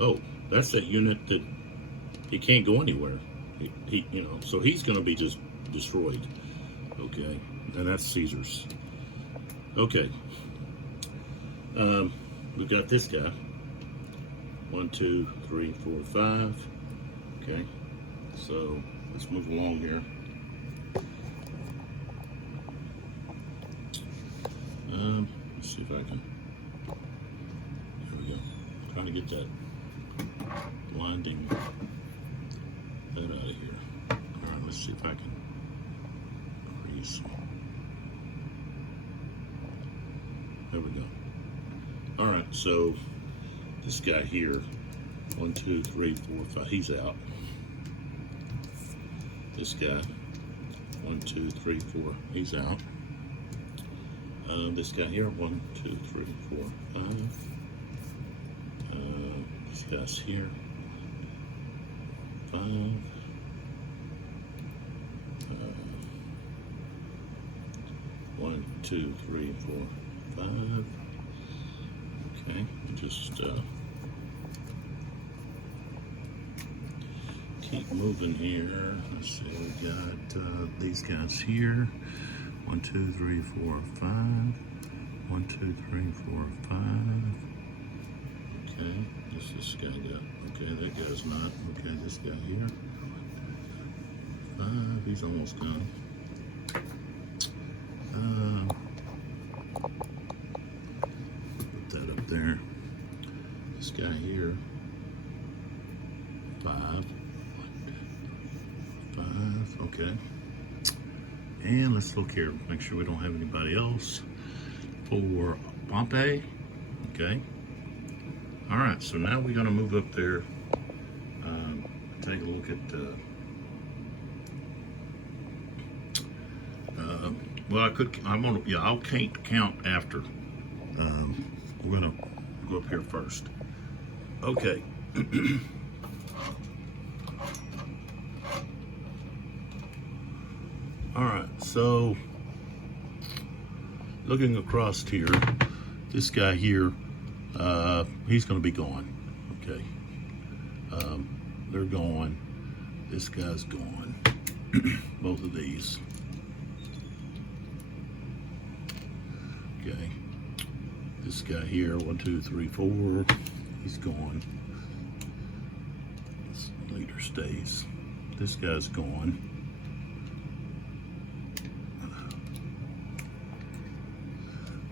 Oh, that's that unit that he can't go anywhere. He so he's going to be just destroyed. Okay, and that's Caesar's. Okay, we've got this guy. 1, 2, 3, 4, 5. Okay, so let's move along here. Let's see if I can. There we go. Trying to get that blinding that out of here. All right, let's see if I can increase. There we go. All right, so this guy here, 1, 2, 3, 4, 5, he's out. This guy, 1, 2, 3, 4, he's out. This guy here, 1, 2, 3, 4, 5. This guy's here, 5. 1, 2, 3, 4, 5. Okay, just keep moving here. Let's see, we got these guys here. 1, 2, 3, 4, 5. 1, 2, 3, 4, 5. Okay, this guy got. Okay, that guy's not. Okay, this guy here. 5. He's almost gone. Put that up there. This guy here. 5. 5. Okay. And let's look here, make sure we don't have anybody else for Pompey. Okay. All right, so now we're gonna move up there, take a look at, well, I'll count after. We're gonna go up here first. Okay. All right, so looking across here, this guy here, he's going to be gone. Okay, they're gone. This guy's gone. Both of these. Okay, this guy here, 1, 2, 3, 4, he's gone. This leader stays. This guy's gone.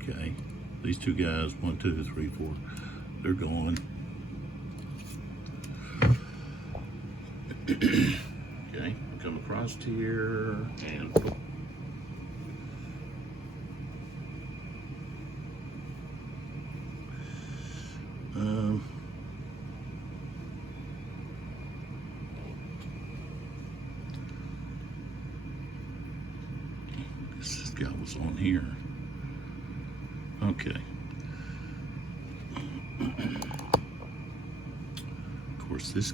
Okay, these two guys, 1, 2, 3, 4, they're gone. Okay, come across here and this guy was on here. Okay. Of course, these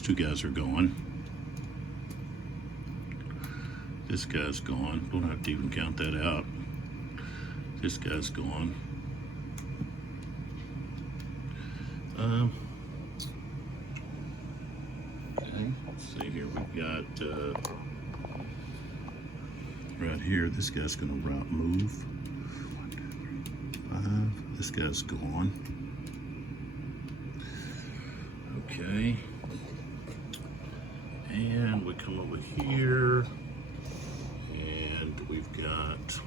two guys are gone. This guy's gone. Don't have to even count that out. This guy's gone. Okay, let's see here. We've got right here. This guy's going to route move. 1, 2, 3, 5. This guy's gone. Okay. And we come over here. And we've got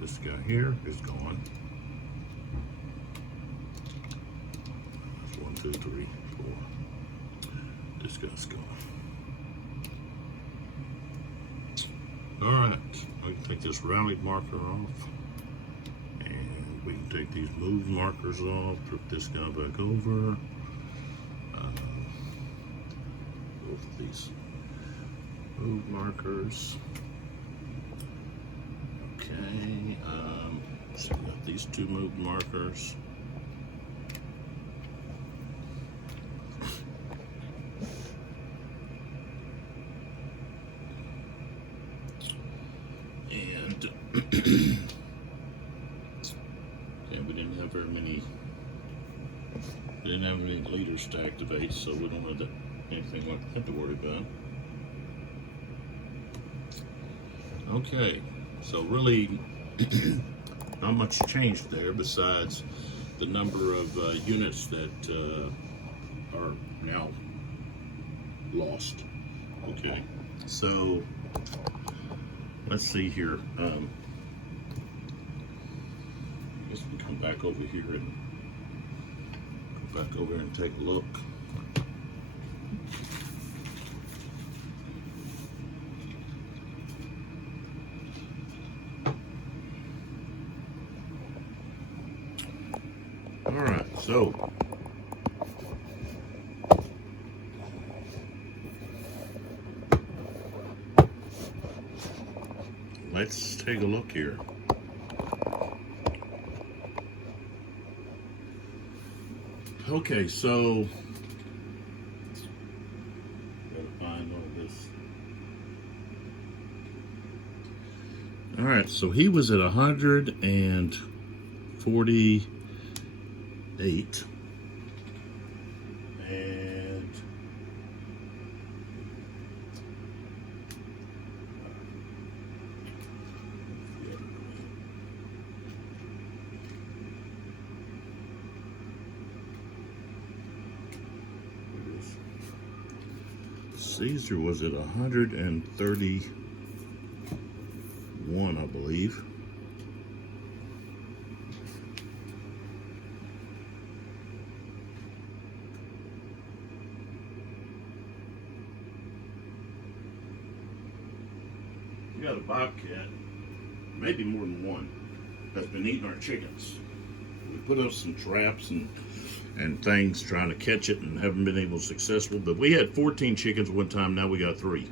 this guy here is gone. That's 1, 2, 3, 4. This guy's gone. All right, we can take this rallied marker off, and we can take these move markers off. Put this guy back over. Both of these move markers. Okay, so we got these two move markers. And yeah, we didn't have very many. We didn't have any leaders to activate, so we don't have anything like that to worry about. Okay, so really not much changed there besides the number of units that are now lost. Okay, so let's see here. I guess we come back over here and go back over and take a look. All right, so let's take a look here. Okay, so gotta find all this. All right, so he was at 148, and Caesar was at 131, I believe. We got a bobcat, maybe more than one, that's been eating our chickens. We put up some traps and things trying to catch it and haven't been able to successful, but we had 14 chickens one time, now we got 3.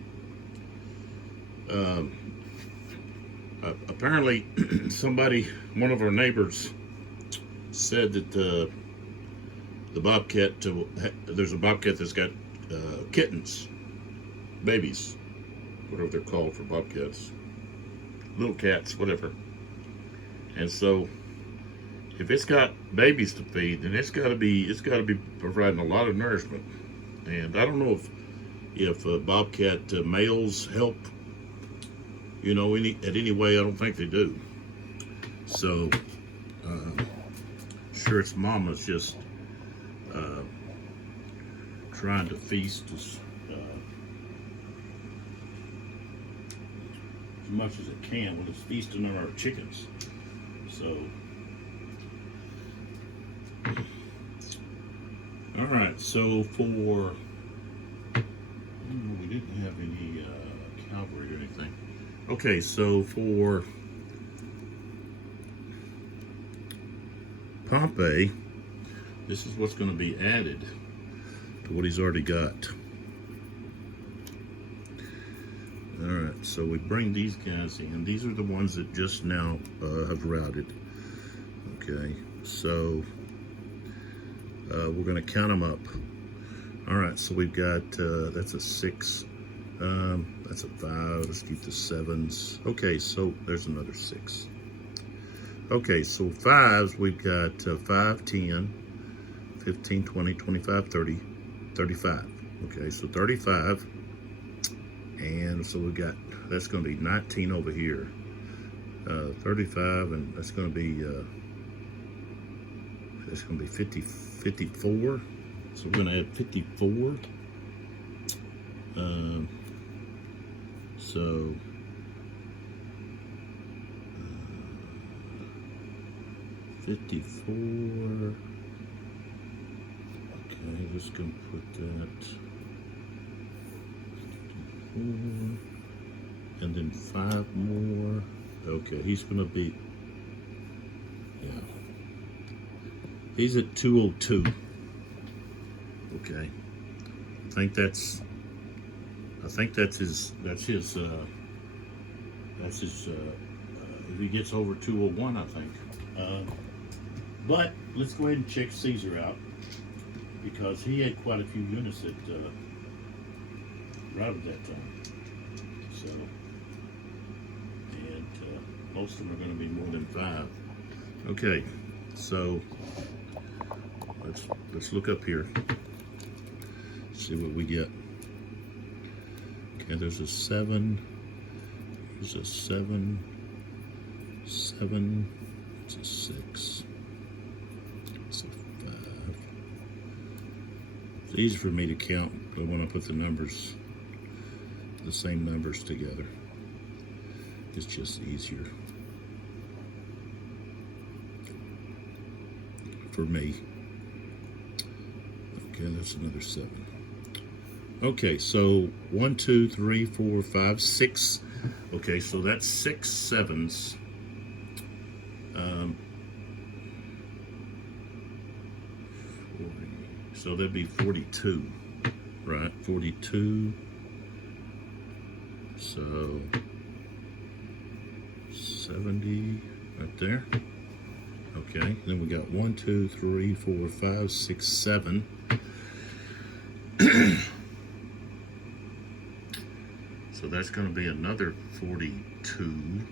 Apparently somebody, one of our neighbors, said that the bobcat, there's a bobcat that's got kittens, babies, whatever they're called for bobcats, little cats, whatever. And so if it's got babies to feed, then it's got to be providing a lot of nourishment. And I don't know if bobcat males help, you know, at any way. I don't think they do. So sure, its mama's just trying to feast as much as it can when it's feasting on our chickens. So, all right. So for we didn't have any cavalry or anything. Okay, so for Pompey, this is what's going to be added to what he's already got. All right, so we bring these guys in. These are the ones that just now have routed. Okay, so we're going to count them up. All right, so we've got, that's a 6, that's a 5, let's keep the 7s. Okay, so there's another 6. Okay, so 5s, we've got 5, 10, 15, 20, 25, 30, 35. Okay, so 35. And so we've got, that's going to be 19 over here. 35, and that's going to be 54. So we're going to add 54. 54. Okay, just going to put that 54. And then 5 more. Okay, he's going to be, yeah. He's at 202. Okay. I think that's his, if he gets over 201, I think. But let's go ahead and check Caesar out, because he had quite a few units that routed that time. So, and most of them are going to be more than 5. Okay, so let's look up here. See what we get. Okay, there's a 7. There's a 7. 7. It's a 6. It's a 5. It's easy for me to count, but when I put the numbers, the same numbers together, it's just easier for me. Okay, that's another 7. Okay, so 1, 2, 3, 4, 5, 6. Okay, so that's 6 7s. So that'd be 42, right? 42. So 70 right there. Okay, then we got 1, 2, 3, 4, 5, 6, 7. So that's going to be another 42.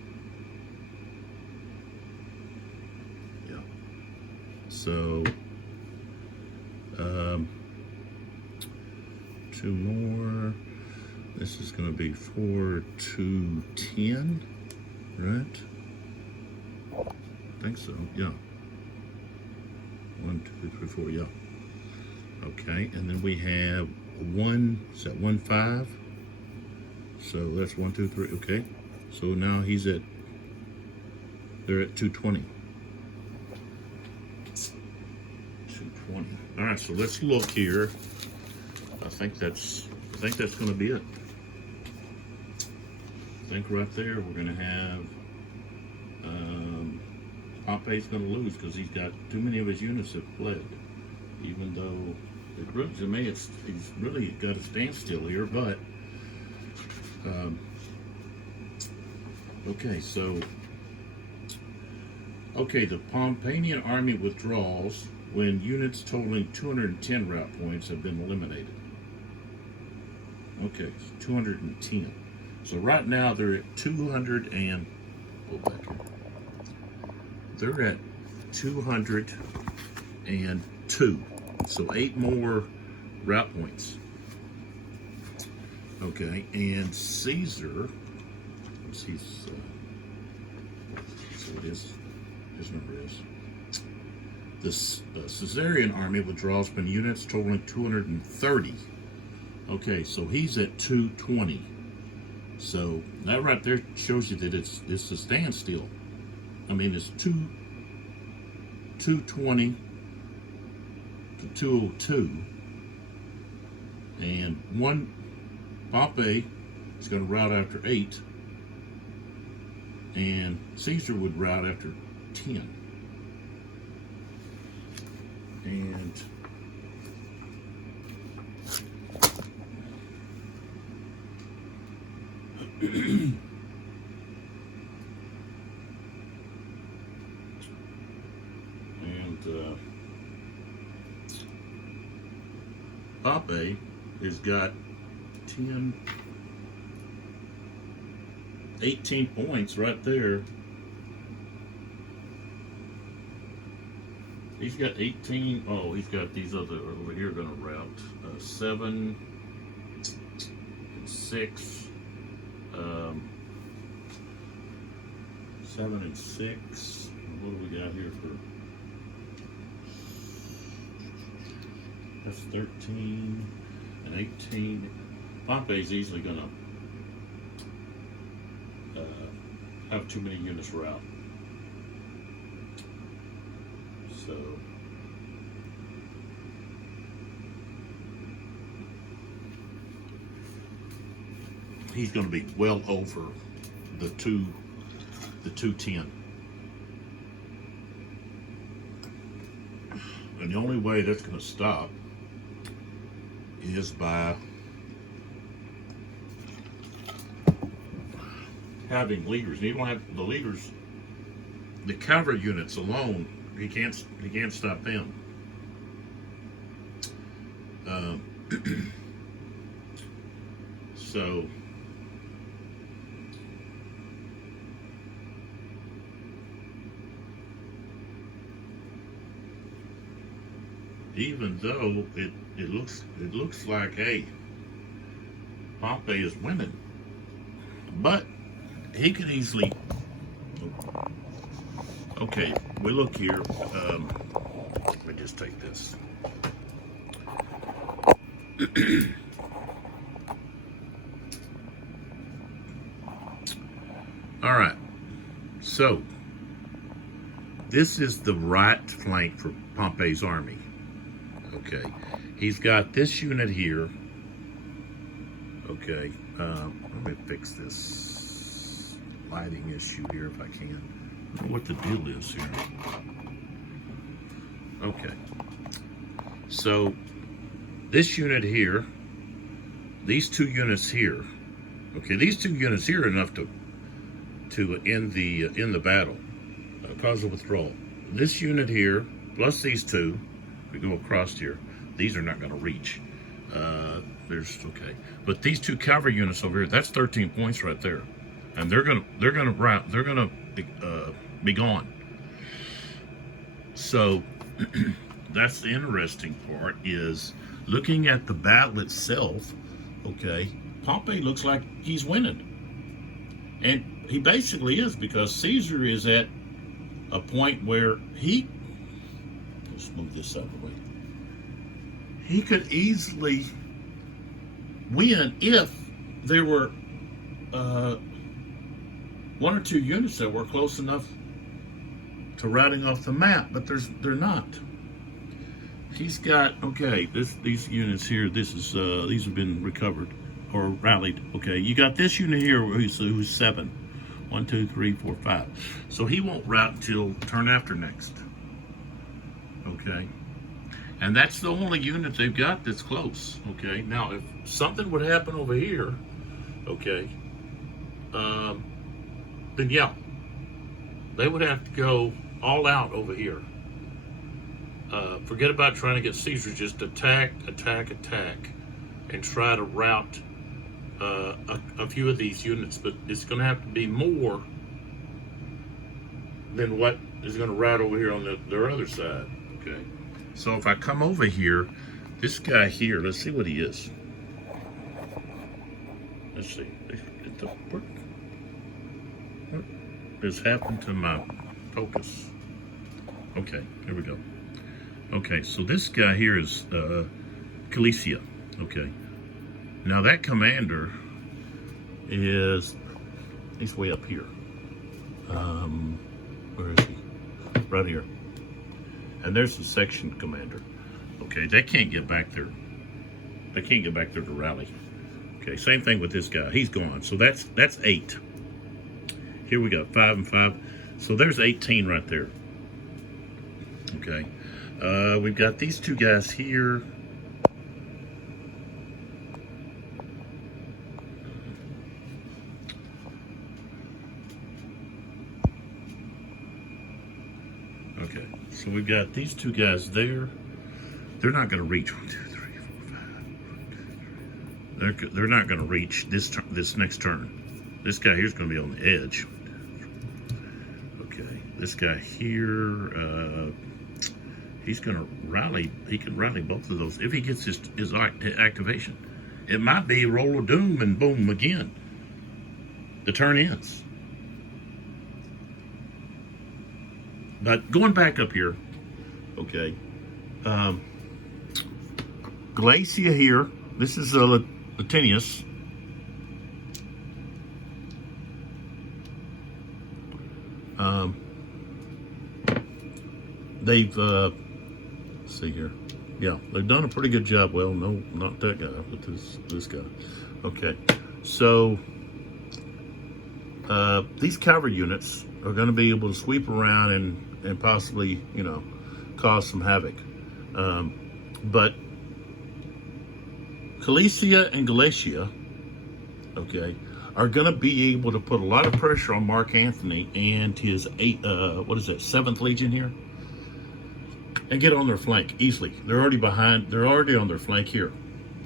Yeah. So 2 more. This is going to be 4, 2, 10, right? I think so. Yeah. 1, 2, 3, 4. Yeah. Okay, and then we have 1. Is that 1, 5? So that's 1, 2, 3. Okay. So now they're at 220. 220. All right. So let's look here. I think that's going to be it. I think right there we're going to have Pompey's going to lose because he's got too many of his units have fled. Even though it really, to me, he's really got a standstill here. But okay, so the Pompeian army withdraws when units totaling 210 route points have been eliminated. Okay, 210. So right now they're at 200 and, go back here. They're at 202. So 8 more route points. Okay, and Caesar, so it is, his number is, this Caesarian army withdraws when units totaling 230. Okay, so he's at 220. So that right there shows you that it's a standstill. I mean, it's 220 to 202, and one Pompey is going to route after 8, and Caesar would route after 10. And Pompey has got 18 points right there. He's got 18. Oh, he's got these other over here going to route 7 and 6. 7 and 6. What do we got here for? That's 13 and 18. Pompey's easily going to have too many units route. So he's going to be well over the 210. And the only way that's going to stop is by having leaders. And you don't have the leaders, the cavalry units alone. He can't stop them. So even though it looks like, hey, Pompey is winning, but he could easily. Okay, we look here. Let me just take this. All right. So this is the right flank for Pompey's army. Okay, he's got this unit here. Okay, let me fix this lighting issue here if I can. I don't know what the deal is here. Okay, so this unit here, these 2 units here. Okay, these 2 units here are enough to end the battle, cause a withdrawal. This unit here plus these 2, we go across here. These are not going to reach. Okay, but these 2 cavalry units over here, that's 13 points right there, and they're gonna be gone. So that's the interesting part, is looking at the battle itself. Okay, Pompey looks like he's winning, and he basically is, because Caesar is at a point where let's move this out of the way. He could easily win if there were 1 or 2 units that were close enough to routing off the map, but they're not. He's got, okay, these units here, these have been recovered or rallied. Okay, you got this unit here who's 7. 1, 2, 3, 4, 5. So he won't route until turn after next. Okay, and that's the only unit they've got that's close. Okay, now if something would happen over here, okay, then yeah, they would have to go all out over here. Forget about trying to get Caesar. Just attack, and try to route a few of these units. But it's going to have to be more than what is going to route over here on their other side. Okay. So if I come over here, this guy here, let's see what he is. Let's see. What has happened to my focus? Okay, here we go. Okay, so this guy here is Cilicia. Okay. Now that commander he's way up here. Where is he? Right here. And there's the section commander. Okay, they can't get back there. They can't get back there to rally. Okay, same thing with this guy. He's gone. So that's 8. Here we got 5 and 5. So there's 18 right there. Okay. We've got these 2 guys here. Okay, so we've got these 2 guys there. They're not going to reach 1, 2, 3, 4, 5. They're not going to reach this next turn. This guy here's going to be on the edge. Okay, this guy here, he's going to rally. He can rally both of those if he gets his activation. It might be roll of doom and boom again. The turn ends. But going back up here, okay, Glacia here. This is Latinius. They've let's see here. Yeah, they've done a pretty good job. Well, no, not that guy, but this guy. Okay, so these cavalry units are going to be able to sweep around and possibly, you know, cause some havoc. But Cilicia and Galatia, okay, are going to be able to put a lot of pressure on Mark Antony and his 7th Legion here, and get on their flank easily. They're already behind. They're already on their flank here.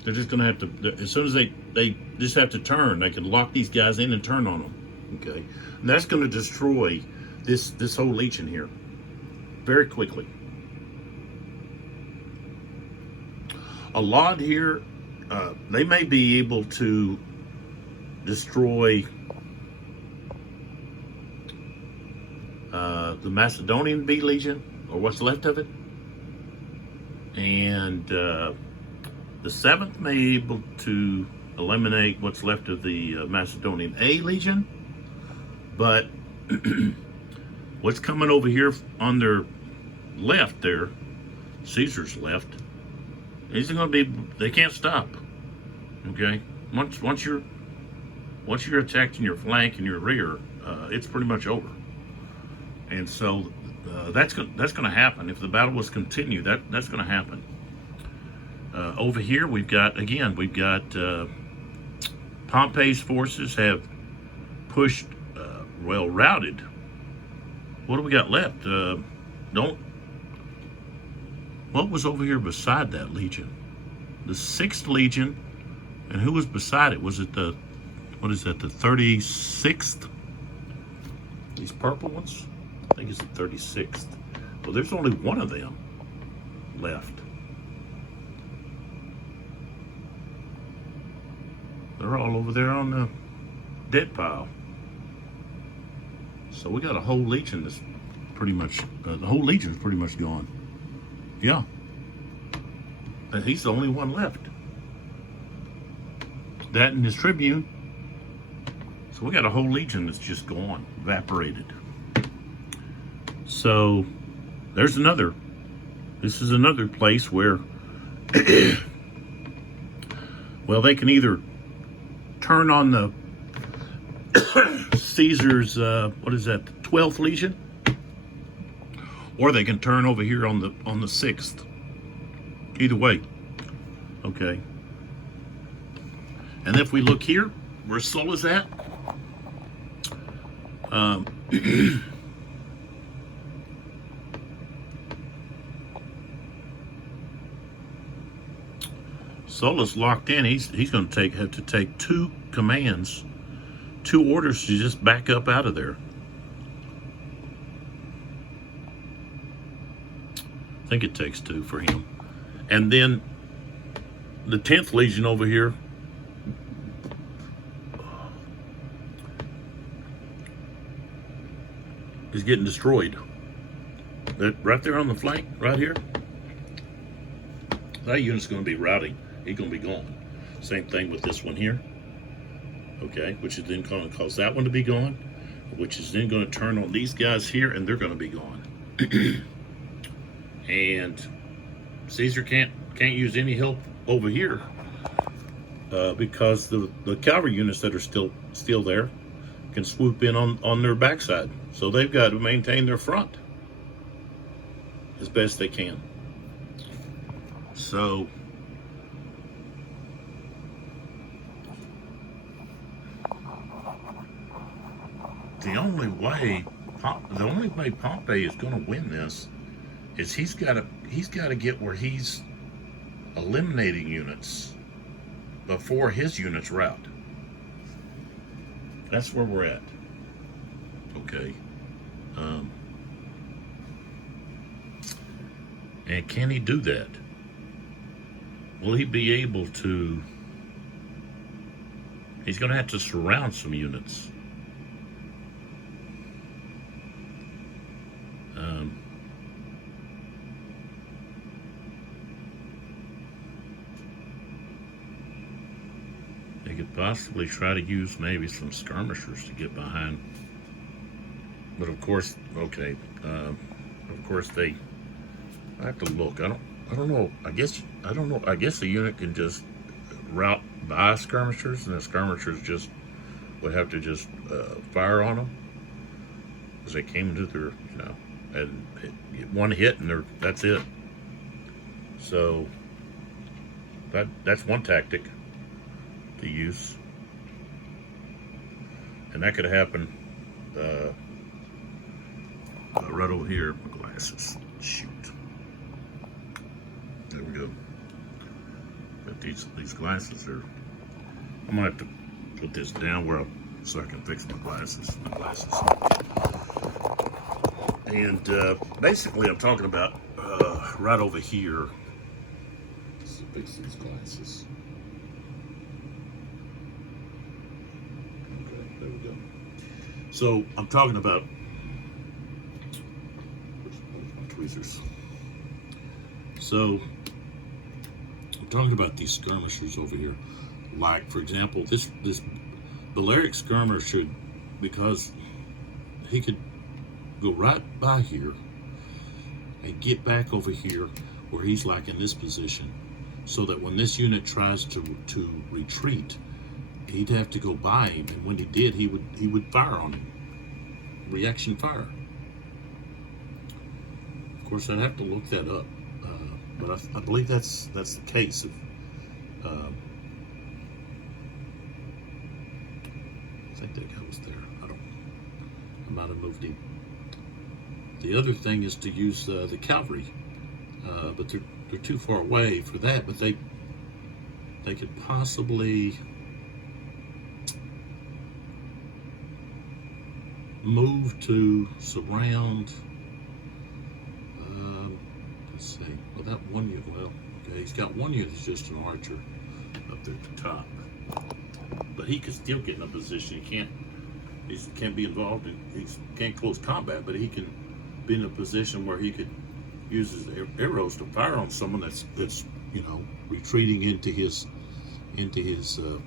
They're just going to have to, as soon as they just have to turn, they can lock these guys in and turn on them. Okay, and that's going to destroy this whole legion here very quickly. A lot here, they may be able to destroy the Macedonian B Legion, or what's left of it, and the 7th may be able to eliminate what's left of the Macedonian A Legion. But what's coming over here on their left there, Caesar's left, isn't going to be, they can't stop. Okay? Once you're attacked in your flank and your rear, it's pretty much over. And so that's going to happen. If the battle was continued, that's going to happen. Over here we've got Pompey's forces have pushed, routed. What do we got left? What was over here beside that legion? The 6th Legion, and who was beside it? Was it the 36th? These purple ones? I think it's the 36th. Well, there's only one of them left. They're all over there on the dead pile. So we got a whole legion that's pretty much, the whole legion's pretty much gone. Yeah. And he's the only one left. That and his tribune. So we got a whole legion that's just gone, evaporated. So this is another place where, well, they can either turn on the Caesar's, the 12th Legion, or they can turn over here on the 6th. Either way. Okay. And if we look here, where Sulla's at, Sulla's locked in. He's going to have to take 2 commands, 2 orders to just back up out of there. I think it takes 2 for him. And then the 10th Legion over here is getting destroyed. That right there on the flank, right here, that unit's going to be routing. He's going to be gone. Same thing with this one here. Okay, which is then going to cause that one to be gone, which is then going to turn on these guys here, and they're going to be gone. and Caesar can't use any help over here because the cavalry units that are still there can swoop in on their backside. So they've got to maintain their front as best they can. So the only way Pompey is going to win this is he's got to get where he's eliminating units before his units rout. That's where we're at. Okay. And can he do that? Will he be able to? He's going to have to surround some units. They could possibly try to use maybe some skirmishers to get behind. But of course, okay. Of course, I have to look. I don't know. I don't know. I guess the unit can just route by skirmishers, and the skirmishers just would have to just fire on them as they came into their, and one hit, and that's it. So that's one tactic to use, and that could happen right over here. My glasses. Shoot. There we go. But these glasses are. I'm gonna have to put this down so I can fix my glasses. And basically, I'm talking about right over here. Let's fix these glasses. Okay, there we go. So I'm talking about. Where's my tweezers? So I'm talking about these skirmishers over here. Like, for example, this Balearic skirmisher, because he could go right by here and get back over here where he's like in this position, so that when this unit tries to retreat, he'd have to go by him, and when he did, he would fire on him. Reaction fire. Of course, I'd have to look that up, but I believe that's the case. I think that guy was there. I might have moved him. The other thing is to use the cavalry, but they're too far away for that. But they could possibly move to surround. Let's see. Well, that one unit. Well, okay, he's got one unit that's just an archer up there at the top, but he could still get in a position. He can't be involved in. He can't close combat, but he can be in a position where he could use his arrows to fire on someone that's retreating into his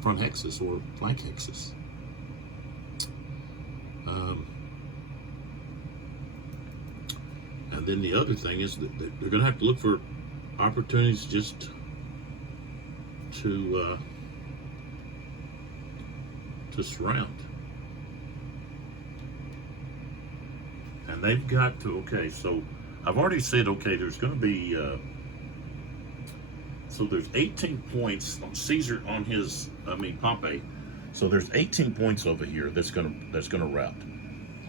front hexus or flank hexus. And then the other thing is that they're going to have to look for opportunities just to surround. And they've got to, okay, so I've already said, okay, there's going to be, so there's 18 points on Caesar, Pompey. So there's 18 points over here that's going to rout.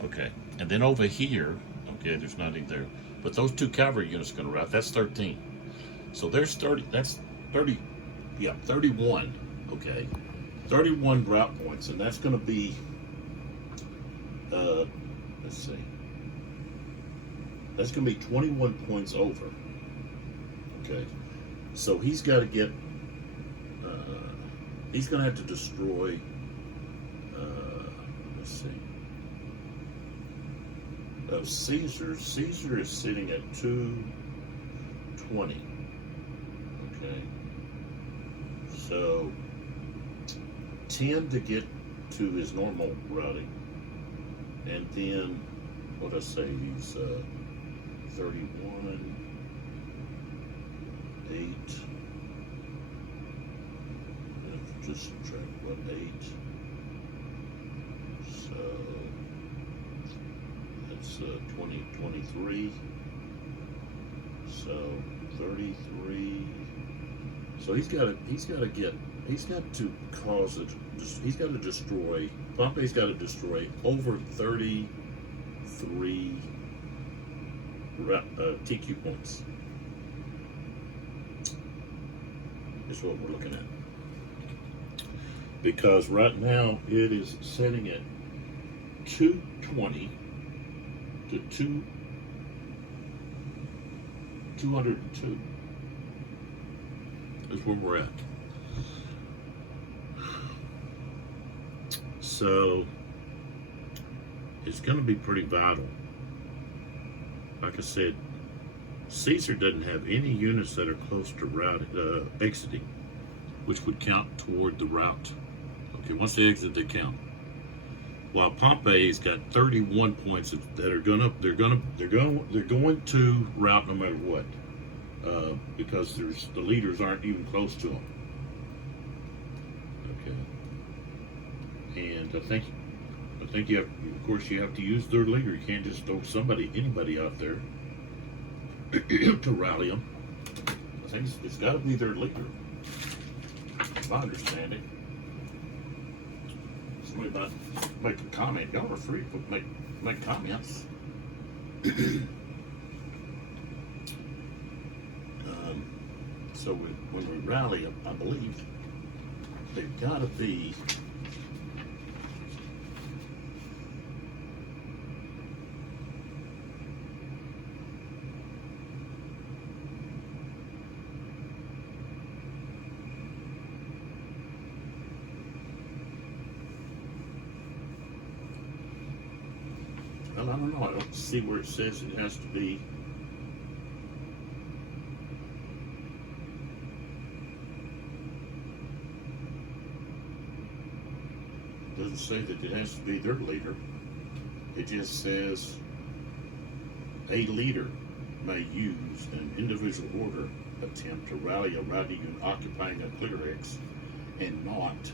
Okay. And then over here, okay, there's nothing there. But those two cavalry units are going to rout. That's 13. So there's 30, that's 30, 31, okay. 31 rout points, and that's going to be, let's see. That's going to be 21 points over. Okay. So he's got to get, he's going to have to destroy, let's see. Caesar is sitting at 220. Okay. So 10 to get to his normal routing. And then, what did I say? He's 31. 8. And just subtract 1/8. So that's 23. So 33. So he's got to destroy. Pompey's got to destroy over 33 TQ points. Is what we're looking at. Because right now it is setting at 220 to 202. Is where we're at. So it's going to be pretty vital. Like I said, Caesar doesn't have any units that are close to exiting, which would count toward the route. Okay, once they exit, they count. While Pompey's got 31 points that are they're going to route no matter what, because the leaders aren't even close to them. Okay, and I think you have, of course, you have to use their leader. You can't just throw anybody out there to rally them. I think it's got to be their leader. My understanding. Somebody about to make a comment. Y'all are free to make comments. So when we rally, I believe they've got to be. Well, I don't know. I don't see where it says it has to be. It doesn't say that it has to be their leader. It just says a leader may use an individual order attempt to rally a routed unit occupying a clear X and not.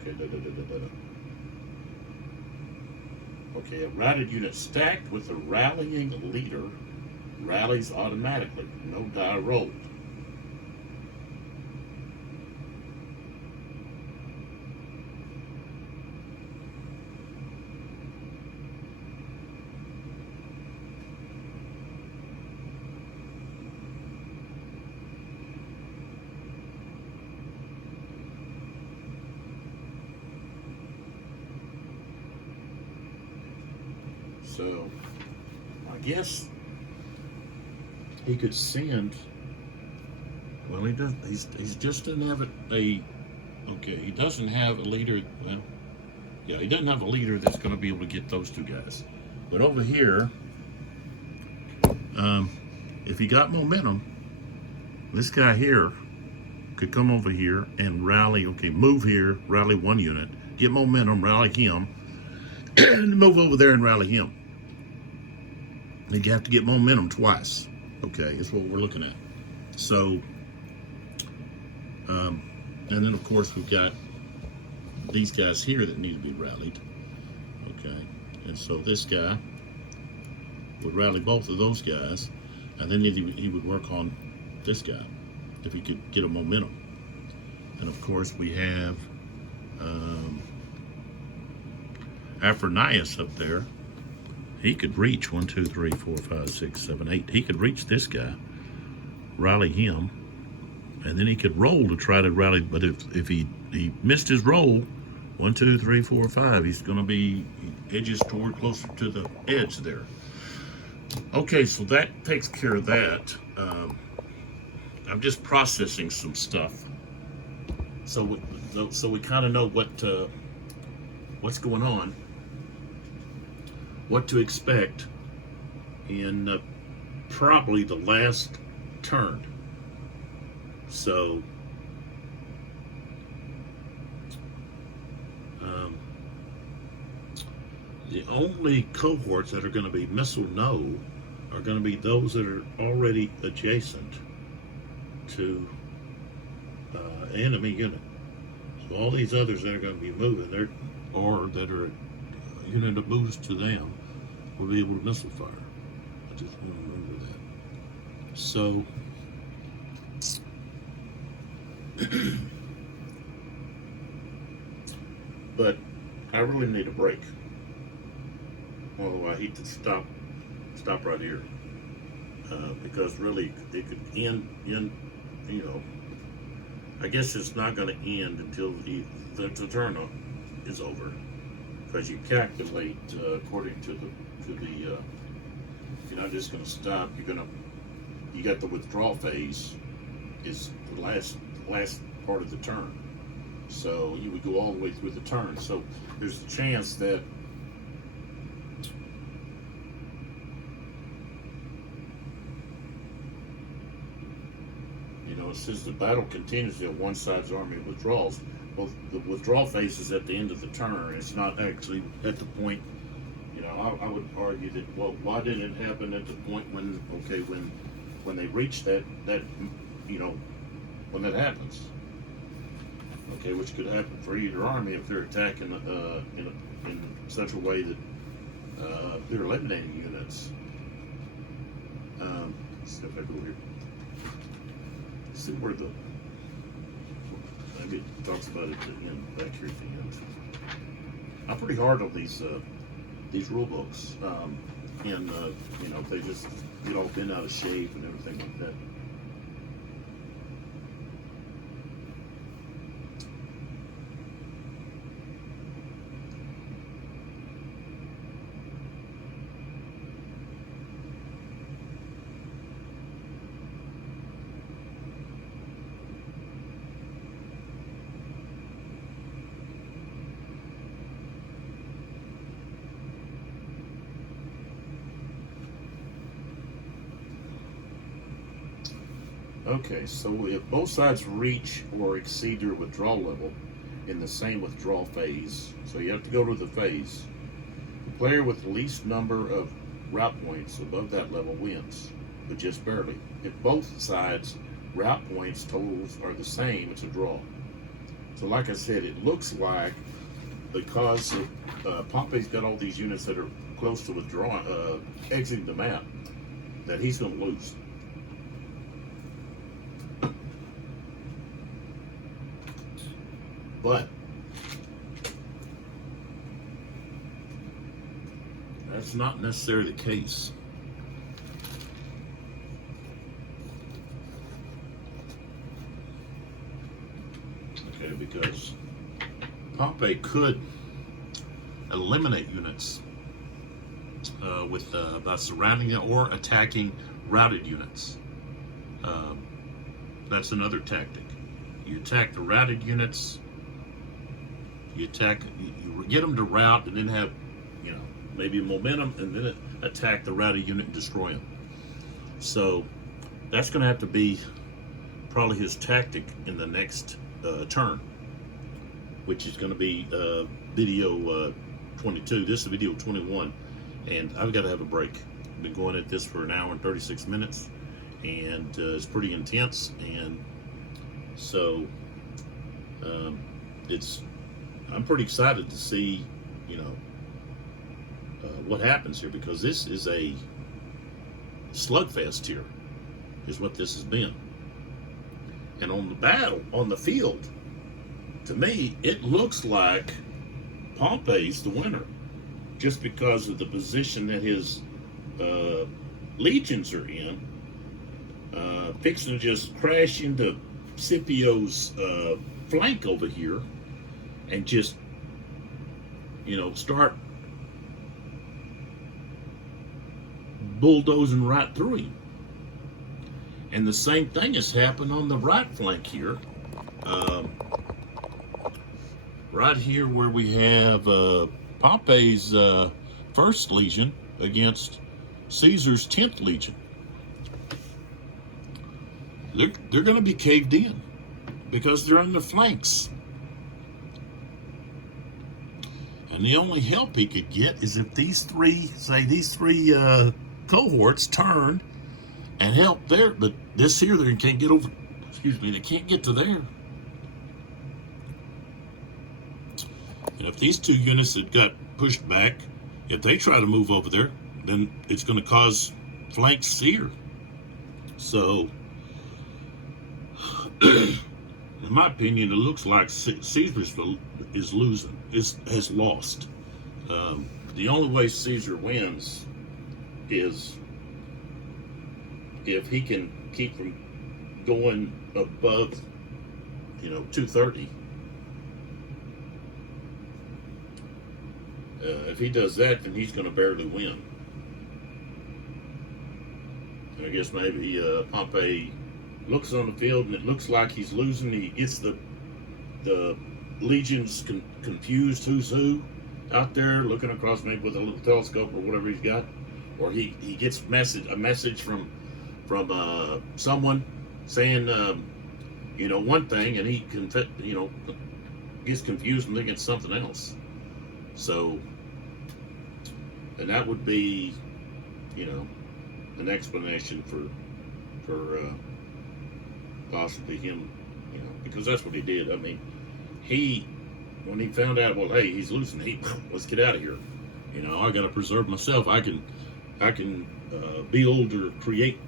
Okay, Okay, a routed unit stacked with a rallying leader rallies automatically, no die rolled. So, I guess he could send. Well, he doesn't. He's just doesn't have okay, he doesn't have a leader. Well, yeah, he doesn't have a leader that's going to be able to get those two guys. But over here, if he got momentum, this guy here could come over here and rally. Okay, move here, rally one unit, get momentum, rally him, and move over there and rally him. You have to get momentum twice. Okay, that's what we're looking at. So, and then of course we've got these guys here that need to be rallied. Okay, and so this guy would rally both of those guys, and then he would work on this guy if he could get a momentum. And of course we have Aphronius up there. He could reach 1, 2, 3, 4, 5, 6, 7, 8. He could reach this guy, rally him, and then he could roll to try to rally. But if he missed his roll, 1, 2, 3, 4, 5, he's going to be edges toward closer to the edge there. Okay, so that takes care of that. I'm just processing some stuff, so we kind of know what's going on. What to expect in probably the last turn. So the only cohorts that are going to be missile no are going to be those that are already adjacent to enemy unit. So all these others that are going to be moving, or that are a unit of boost to them, will be able to missile fire. I just want to remember that. So, but I really need a break. Although I hate to stop right here, because really it could end in, I guess it's not going to end until the turn is over, because you calculate according to the you're not just going to stop. You got the withdrawal phase is the last part of the turn, so you would go all the way through the turn. So there's a chance that it says the battle continues until one side's army withdraws. Well, the withdrawal phase is at the end of the turn. It's not actually at the point. I would argue that, well, why didn't it happen at the point when they reach that when that happens? Okay, which could happen for either army if they're attacking in such a way that they're eliminating units. Let's go back over here. See where maybe it talks about it at the end, back here at the end. I'm pretty hard on these rule books, and they just get all bent out of shape and everything like that. Okay, so if both sides reach or exceed their withdrawal level in the same withdrawal phase, so you have to go to the phase, the player with the least number of route points above that level wins, but just barely. If both sides' route points totals are the same, it's a draw. So like I said, it looks like because Pompey's got all these units that are close to withdrawing, exiting the map, that he's going to lose. But that's not necessarily the case. Okay, because Pompey could eliminate units by surrounding it or attacking routed units. That's another tactic. You attack the routed units. You get them to route, and then have, maybe momentum, and then attack the routed unit and destroy them. So that's going to have to be probably his tactic in the next turn, which is going to be video 22. This is video 21, and I've got to have a break. I've been going at this for an hour and 36 minutes, and it's pretty intense, and so I'm pretty excited to see, what happens here, because this is a slugfest here, is what this has been. And on the field, to me, it looks like Pompey's the winner, just because of the position that his legions are in, fixing to just crash into Scipio's flank over here, and just, start bulldozing right through him. And the same thing has happened on the right flank here. Right here where we have Pompey's 1st Legion against Caesar's 10th Legion. They're going to be caved in because they're on the flanks. And the only help he could get is if these three cohorts turn and help there. But this here, they can't get over excuse me, they can't get to there. And if these two units that got pushed back, if they try to move over there, then it's going to cause flank sear. So, in my opinion, it looks like Caesar is losing, has lost. The only way Caesar wins is if he can keep from going above, 230. If he does that, then he's going to barely win. And I guess maybe Pompey looks on the field and it looks like he's losing. He gets the legions confused who's who out there, looking across maybe with a little telescope or whatever he's got, or he gets a message from someone saying one thing, and he gets confused and thinking it's something else. So, and that would be, an explanation for possibly him, because that's what he did. I mean, when he found out, well, hey, he's losing, let's get out of here. I got to preserve myself. I can build or create,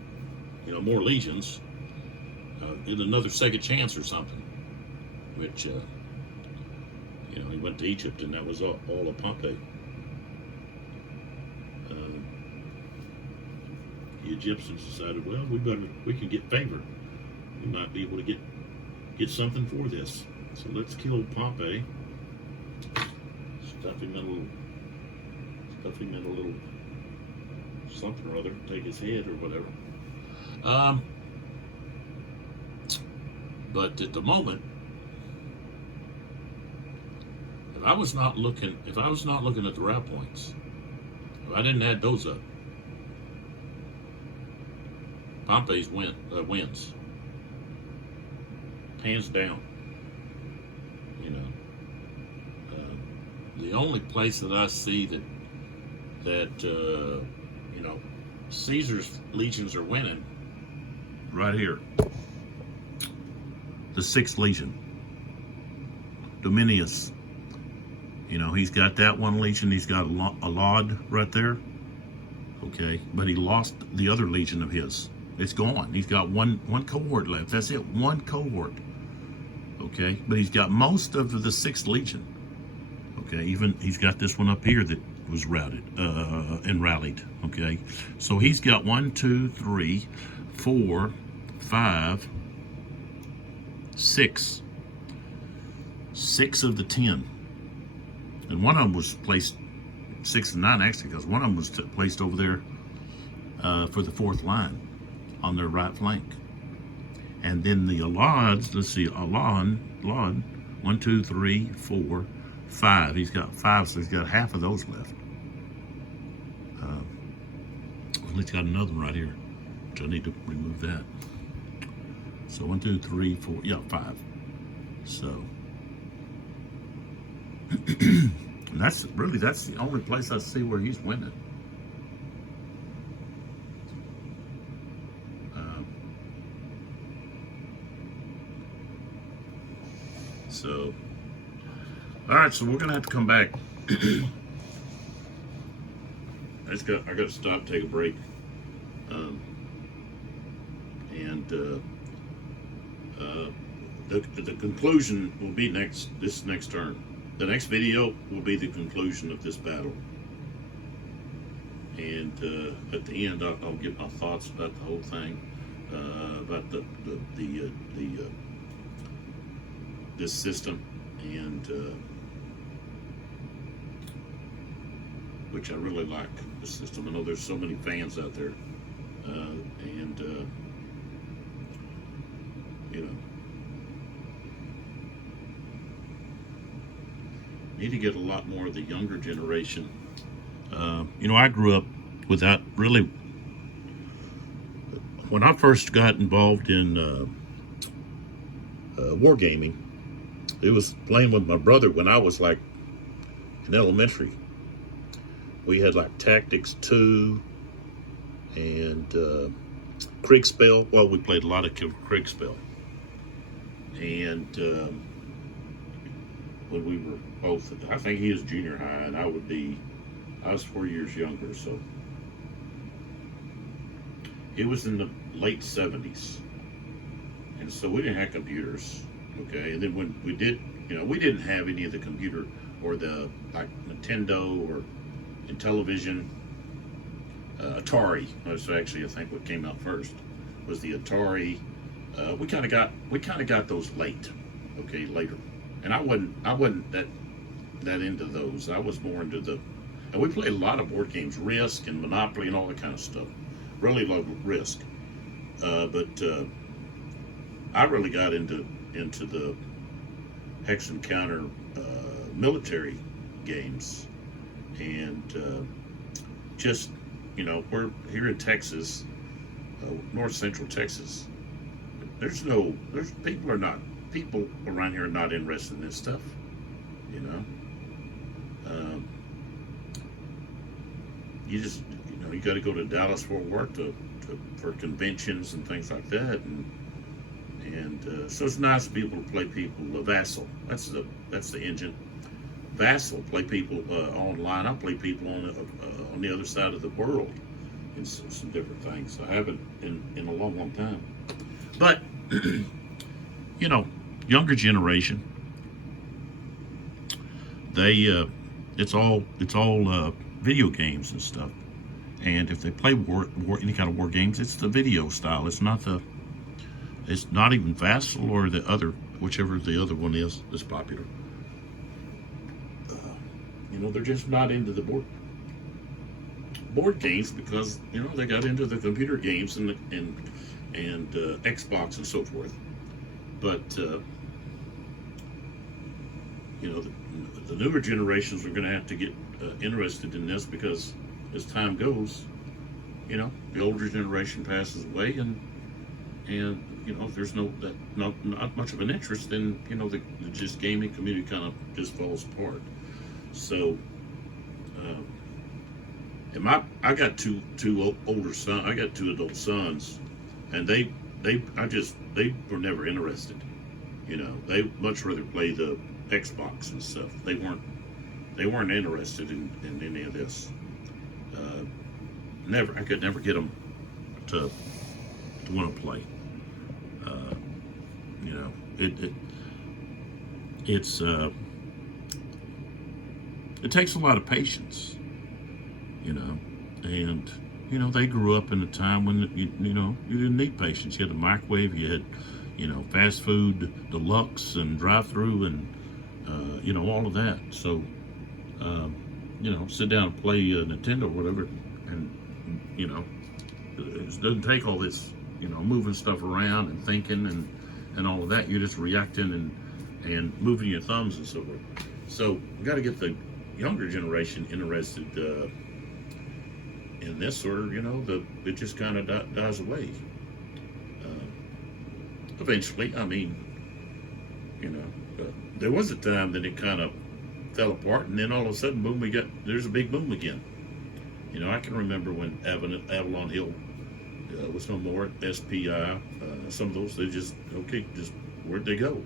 more legions, get another second chance or something. Which, he went to Egypt, and that was all of Pompey. The Egyptians decided, well, we can get favor. We might be able to get something for this. So let's kill Pompey. Stuff him in a little something or other. Take his head or whatever. But at the moment, if I was not looking at the route points, if I didn't add those up, Pompey's wins, hands down. The only place that I see that Caesar's legions are winning, right here, the 6th Legion, Dominius. He's got that one legion. He's got a Laud right there. Okay, but he lost the other legion of his. It's gone. He's got one cohort left. That's it, one cohort. Okay, but he's got most of the 6th Legion. Okay, even he's got this one up here that was routed and rallied. Okay, so he's got 1, 2, 3, 4, 5, 6. 6 of the 10. And one of them was placed 6 and 9 actually, because one of them was placed over there for the 4th line on their right flank. And then the Alauds, let's see, Laud, 1, 2, 3, 4, 5. He's got 5, so he's got half of those left. Well, he's got another one right here, which I need to remove that. So 1, 2, 3, 4, yeah, 5. So and that's the only place I see where he's winning. So, all right, so we're gonna have to come back. I got to stop, take a break, and the conclusion will be this next turn. The next video will be the conclusion of this battle, and at the end I'll give my thoughts about the whole thing, about this system, and which I really like, the system. I know there's so many fans out there, and need to get a lot more of the younger generation. I grew up without really. When I first got involved in wargaming, it was playing with my brother when I was like in elementary. We had like Tactics 2 and Kriegspell. Well, we played a lot of Kriegspell. And when we were both, I think he was junior high, and I was 4 years younger, so it was in the late 70s. And so we didn't have computers, okay? And then when we did, we didn't have any of the computer or the, like, Nintendo or in television. Atari was actually, I think, what came out first was the Atari. We kind of got those late, okay, later. And I wasn't that into those. I was more into and we played a lot of board games, Risk and Monopoly and all that kind of stuff. Really loved Risk, but I really got into the hex and counter military games, and just, we're here in Texas, north central Texas. People around here are not interested in this stuff, you just, you got to go to Dallas Fort Worth for conventions and things like that, and so it's nice to be able to play people. Vassal, that's the engine. Vassal, play people online. I play people on the other side of the world in some different things. I haven't in a long time. But younger generation, they it's all video games and stuff. And if they play any kind of war games, it's the video style. It's not even Vassal or the other, whichever the other one is that's popular. They're just not into the board games because they got into the computer games and Xbox and so forth. But the newer generations are going to have to get interested in this, because as time goes, the older generation passes away, and there's not much of an interest in the just gaming community kind of just falls apart. So, I got two older sons. I got two adult sons, and they were never interested. They much rather play the Xbox and stuff. They weren't interested in any of this. I could never get them to want to play. It takes a lot of patience, and they grew up in a time when you didn't need patience. You had a microwave, you had fast food, deluxe and drive-through, and all of that. So sit down and play Nintendo or whatever, and it doesn't take all this moving stuff around and thinking and all of that. You're just reacting and moving your thumbs and so forth. So we got to get the younger generation interested in this, or it just kind of dies away eventually. There was a time that it kind of fell apart, and then all of a sudden, boom, there's a big boom again. I can remember when Avalon Hill was no more, SPI, some of those, they just where'd they go?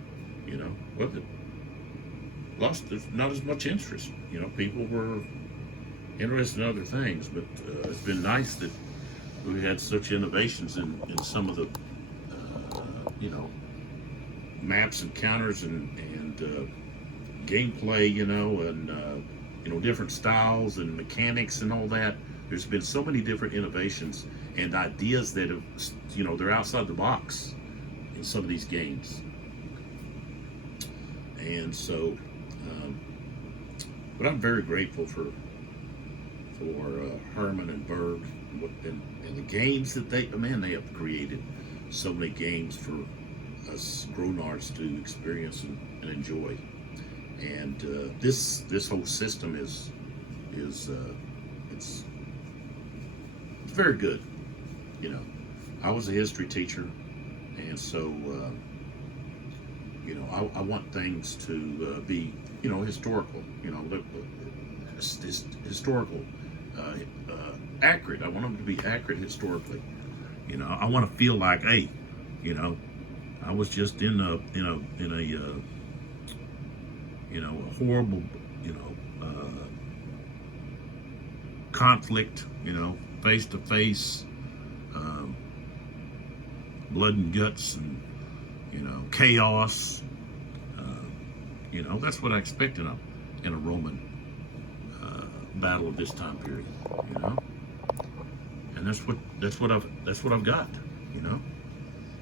Well, there's not as much interest. People were interested in other things, but it's been nice that we had such innovations in some of the, maps and counters and gameplay, and different styles and mechanics and all that. There's been so many different innovations and ideas that have, they're outside the box in some of these games. And so, but I'm very grateful for Herman and Berg and the games that they have created. So many games for us grown-arts to experience and enjoy. And this whole system is it's very good. I was a history teacher, and so I want things to be historical. Historical, accurate. I want them to be accurate historically. I want to feel like, hey, I was just in a a horrible conflict, face to face, blood and guts, and chaos. That's what I expect in a Roman battle of this time period. And that's what I've got.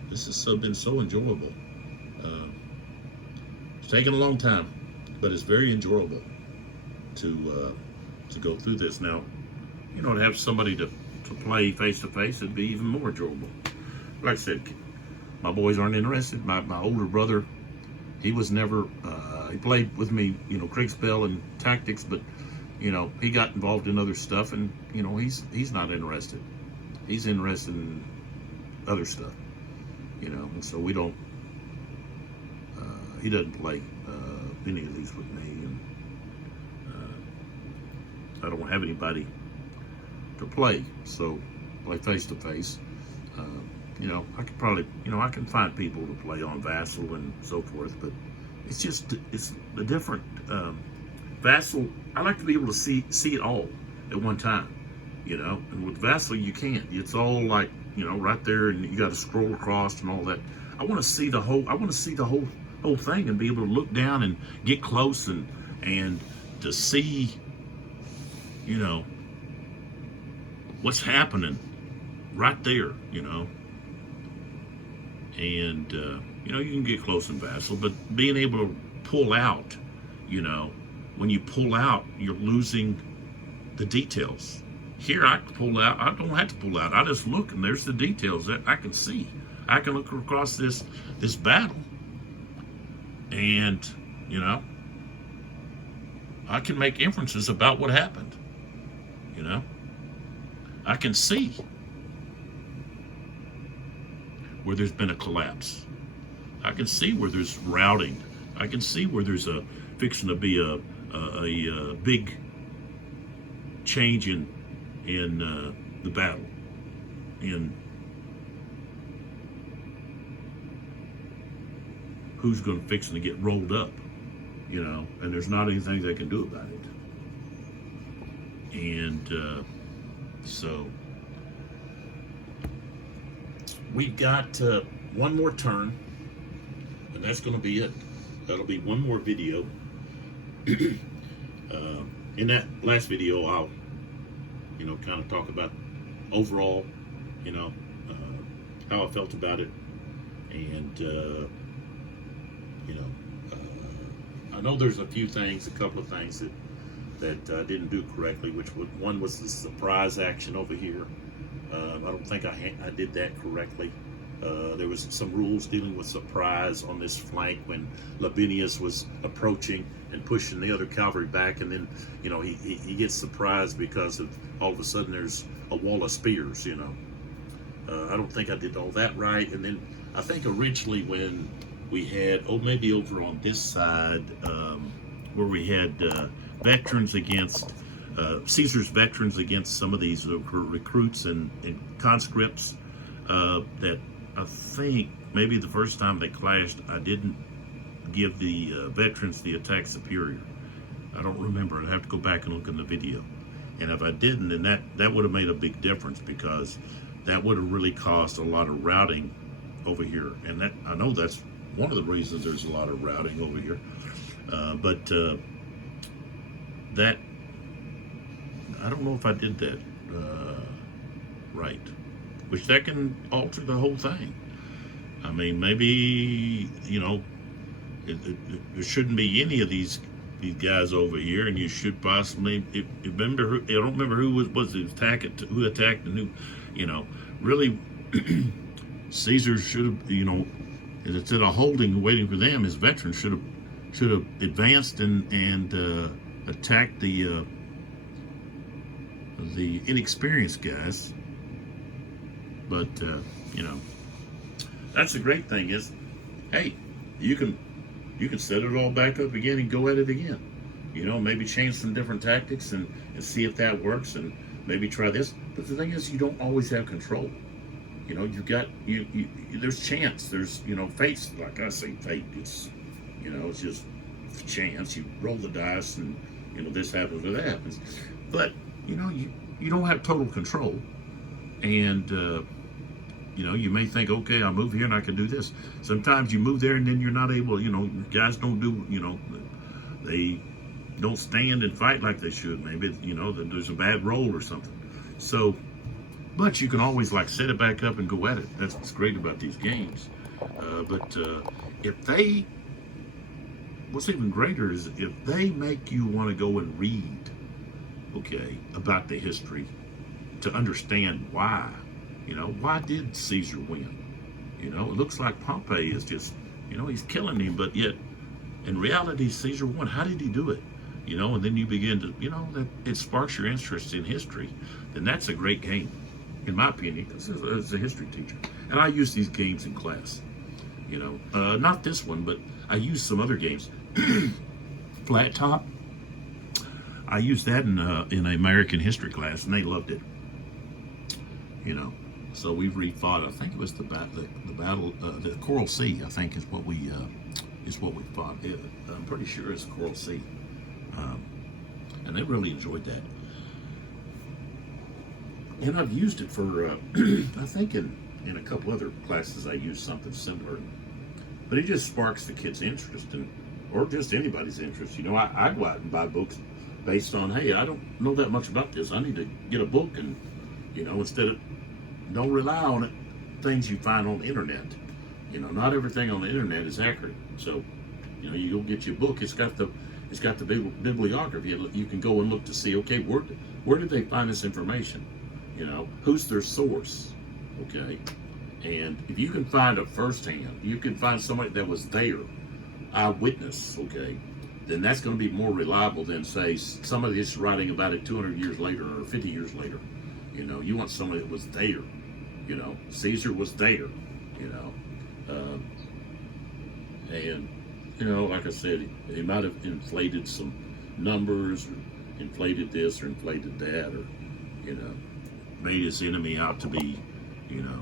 This has been so enjoyable. It's taken a long time, but it's very enjoyable to go through this. Now, to have somebody to play face to face, it'd be even more enjoyable. Like I said, my boys aren't interested. My older brother, he was never. He played with me, Kriegspell and tactics, but he got involved in other stuff, and he's not interested. He's interested in other stuff, and so we don't. He doesn't play any of these with me, and I don't have anybody to play. So play face to face. I could probably, I can find people to play on Vassal and so forth, but it's a different Vassal. I like to be able to see it all at one time, and with Vassal you can't. It's all like, right there, and you got to scroll across and all that. I want to see the whole thing and be able to look down and get close and to see, what's happening right there, and you can get close in Vassal, but being able to pull out, when you pull out, you're losing the details. Here I can pull out. I don't have to pull out. I just look, and there's the details that I can see. I can look across this battle, and I can make inferences about what happened. I can see where there's been a collapse. I can see where there's routing. I can see where there's fixing to be a big change in the battle, in who's going to fix to get rolled up, and there's not anything they can do about it. And so we've got one more turn, and that's going to be it. That'll be one more video. In that last video, I'll kind of talk about overall, how I felt about it, and I know there's a couple of things that I didn't do correctly, one was the surprise action over here. I don't think I did that correctly. There was some rules dealing with surprise on this flank when Labienus was approaching and pushing the other cavalry back, and then he gets surprised because of all of a sudden there's a wall of spears. I don't think I did all that right. And then I think originally when we had maybe over on this side where we had veterans against Caesar's veterans against some of these recruits and conscripts, that I think maybe the first time they clashed, I didn't give the veterans the attack superior. I don't remember. I'd have to go back and look in the video. And if I didn't, then that would have made a big difference, because that would have really caused a lot of routing over here. And that, I know that's one of the reasons there's a lot of routing over here. But that, I don't know if I did that right, which that can alter the whole thing. I mean, maybe, there shouldn't be any of these guys over here, and you should possibly, remember who, I don't remember who who attacked and who, really, Caesar should have, instead of holding and waiting for them, his veterans should have advanced and attacked the inexperienced guys. But that's the great thing is, hey, you can set it all back up again and go at it again. Maybe change some different tactics and see if that works, and maybe try this. But the thing is, you don't always have control. You know, you got there's chance. There's, you know, fate. Like I say, fate. It's, you know, it's just chance. You roll the dice, and you know, this happens or that happens. But you know, you don't have total control, and you know, you may think, okay, I'll move here and I can do this. Sometimes you move there and then you're not able. You know, guys don't do. You know, they don't stand and fight like they should. Maybe, you know, there's a bad roll or something. So. But you can always like set it back up and go at it. That's what's great about these games. But what's even greater is if they make you want to go and read, okay, about the history to understand why. You know, why did Caesar win? You know, it looks like Pompey is just, you know, he's killing him, but yet in reality, Caesar won. How did he do it? You know, and then you begin to, you know, that it sparks your interest in history. Then that's a great game. In my opinion, as a history teacher. And I use these games in class. You know, not this one, but I use some other games. Flat Top. I used that in an American history class, and they loved it. You know, so we've refought. I think it was the battle, the Coral Sea. I think is what we fought. I'm pretty sure it's Coral Sea, and they really enjoyed that. And I've used it for, I think in a couple other classes I used something similar. But it just sparks the kids' interest, or just anybody's interest. You know, I go out and buy books based on, hey, I don't know that much about this. I need to get a book and, you know, don't rely on it, things you find on the internet. You know, not everything on the internet is accurate. So, you know, you go get your book. It's got the bibliography. You can go and look to see, okay, where did they find this information? You know, who's their source, okay? And if you can find a firsthand, you can find somebody that was there, eyewitness, okay, then that's going to be more reliable than, say, somebody that's writing about it 200 years later or 50 years later. You know, you want somebody that was there. You know, Caesar was there, you know. And, you know, like I said, he might have inflated some numbers, or inflated this or inflated that, or, you know, made his enemy out to be, you know,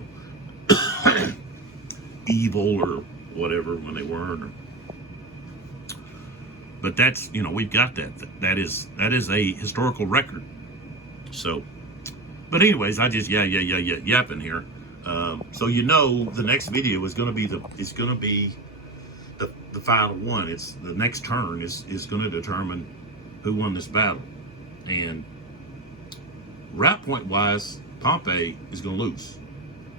evil or whatever when they weren't. But that's, you know, we've got that. That is a historical record. So, but anyways, I just yapping here. So you know, the next video is going to be the final one. It's the next turn is going to determine who won this battle, and route point wise, Pompey is going to lose.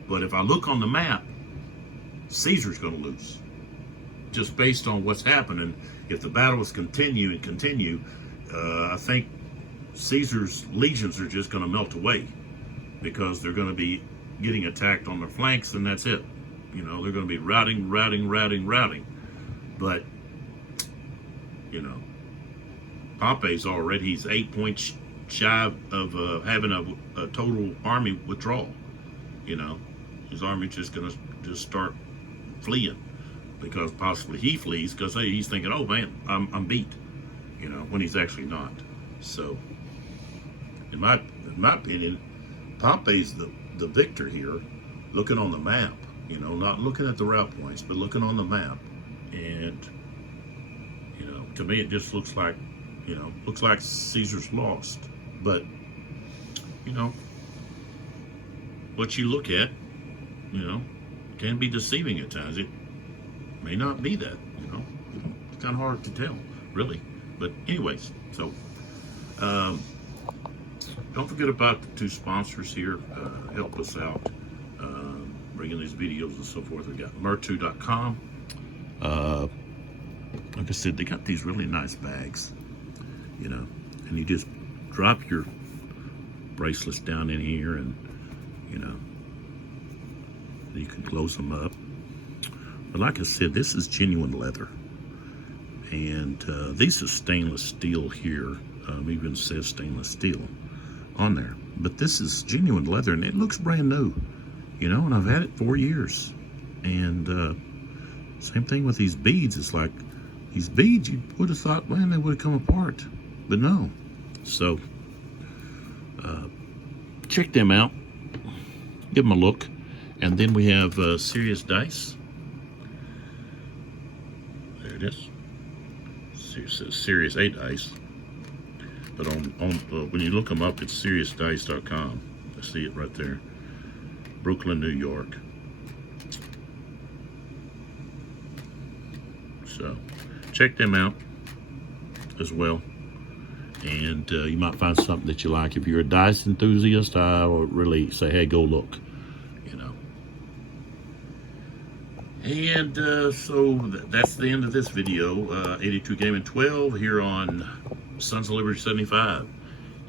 But if I look on the map, Caesar's going to lose. Just based on what's happening, if the battles continue, I think Caesar's legions are just going to melt away because they're going to be getting attacked on their flanks, and that's it. You know, they're going to be routing. But, you know, Pompey's already, he's 8 points shy of having a total army withdrawal. You know, his army's just going to just start fleeing, because possibly he flees because he's thinking, oh man, I'm beat, you know, when he's actually not. So, in my opinion, Pompey's the victor here, looking on the map, you know, not looking at the route points, but looking on the map. And, you know, to me it just looks like Caesar's lost. But, you know, what you look at, you know, can be deceiving at times. It may not be that, you know. It's kind of hard to tell, really. But anyways, so don't forget about the two sponsors here. Help us out bringing these videos and so forth. We got Mertu.com. Like I said, they got these really nice bags, you know, and you just drop your bracelets down in here, and you know, you can close them up. But like I said, this is genuine leather, and these are stainless steel here. Even says stainless steel on there, but this is genuine leather, and it looks brand new, you know. And I've had it 4 years, and same thing with these beads. It's like these beads, you would have thought, man, they would have come apart, but no. So check them out, give them a look, And then we have Serious Dice. There it is. It says Serious A Dice. But on when you look them up, it's seriousdice.com. I see it right there. Brooklyn, New York. So check them out as well. And you might find something that you like. If you're a dice enthusiast, I would really say, hey, go look. You know. And so that's the end of this video. 82 Gaming 12 here on Sons of Liberty 75.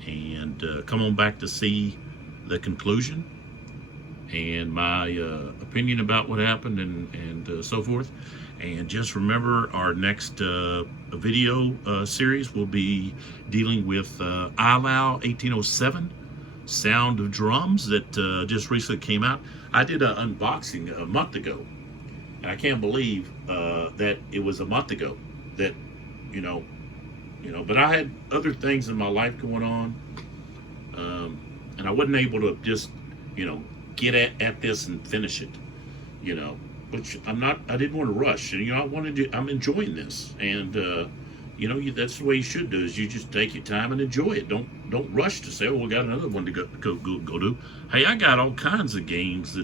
And come on back to see the conclusion and my opinion about what happened and so forth. And just remember, our next video series will be dealing with ILAO 1807, Sound of Drums, that just recently came out. I did an unboxing a month ago, and I can't believe that it was a month ago. That you know, but I had other things in my life going on, and I wasn't able to just get at this and finish it, which I didn't want to rush. And, I'm enjoying this. And, that's the way you should do, is you just take your time and enjoy it. Don't rush to say, oh, we got another one to go do. Hey, I got all kinds of games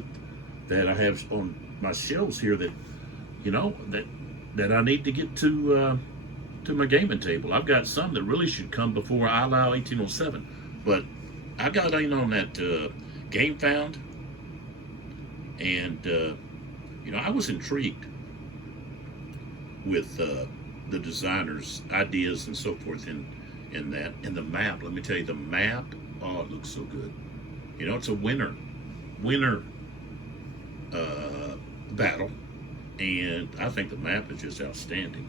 that I have on my shelves here that I need to get to my gaming table. I've got some that really should come before ILAO 1807. But I got in on that Game Found. And, I was intrigued with the designer's ideas and so forth in that. And the map, let me tell you, the map, oh, it looks so good. It's a winter battle. And I think the map is just outstanding.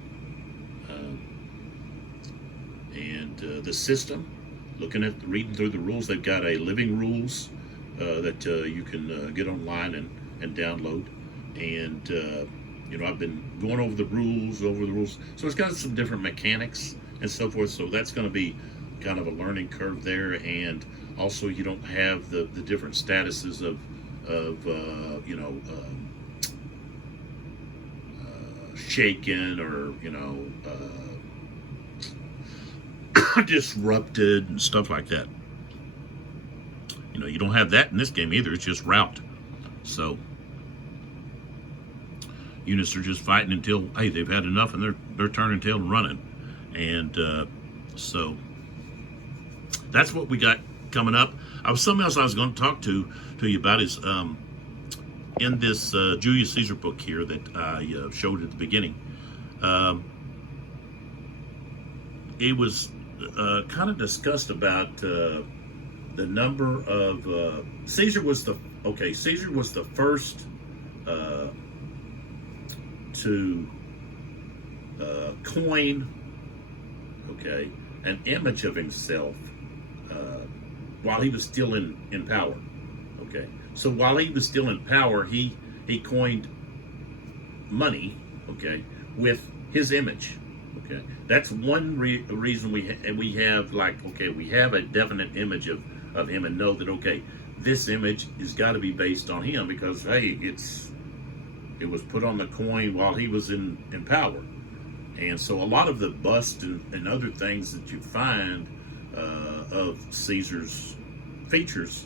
And the system, reading through the rules, they've got a living rules that you can get online and download. And I've been going over the rules, so it's got some different mechanics and so forth. So that's going to be kind of a learning curve there. And also, you don't have the different statuses of shaken or disrupted and stuff like that. You don't have that in this game either. It's just route. So units are just fighting until, hey, they've had enough and they're turning tail and running. And so that's what we got coming up. Something else I was going to talk to you about is in this Julius Caesar book here that I showed at the beginning. It was kind of discussed about the number of Caesar was the first to coin an image of himself while he was still in power. So while he was still in power, he coined money with his image. That's one reason we have a definite image of him, and know that this image has got to be based on him, because hey, it was put on the coin while he was in power. And so a lot of the busts and other things that you find of Caesar's features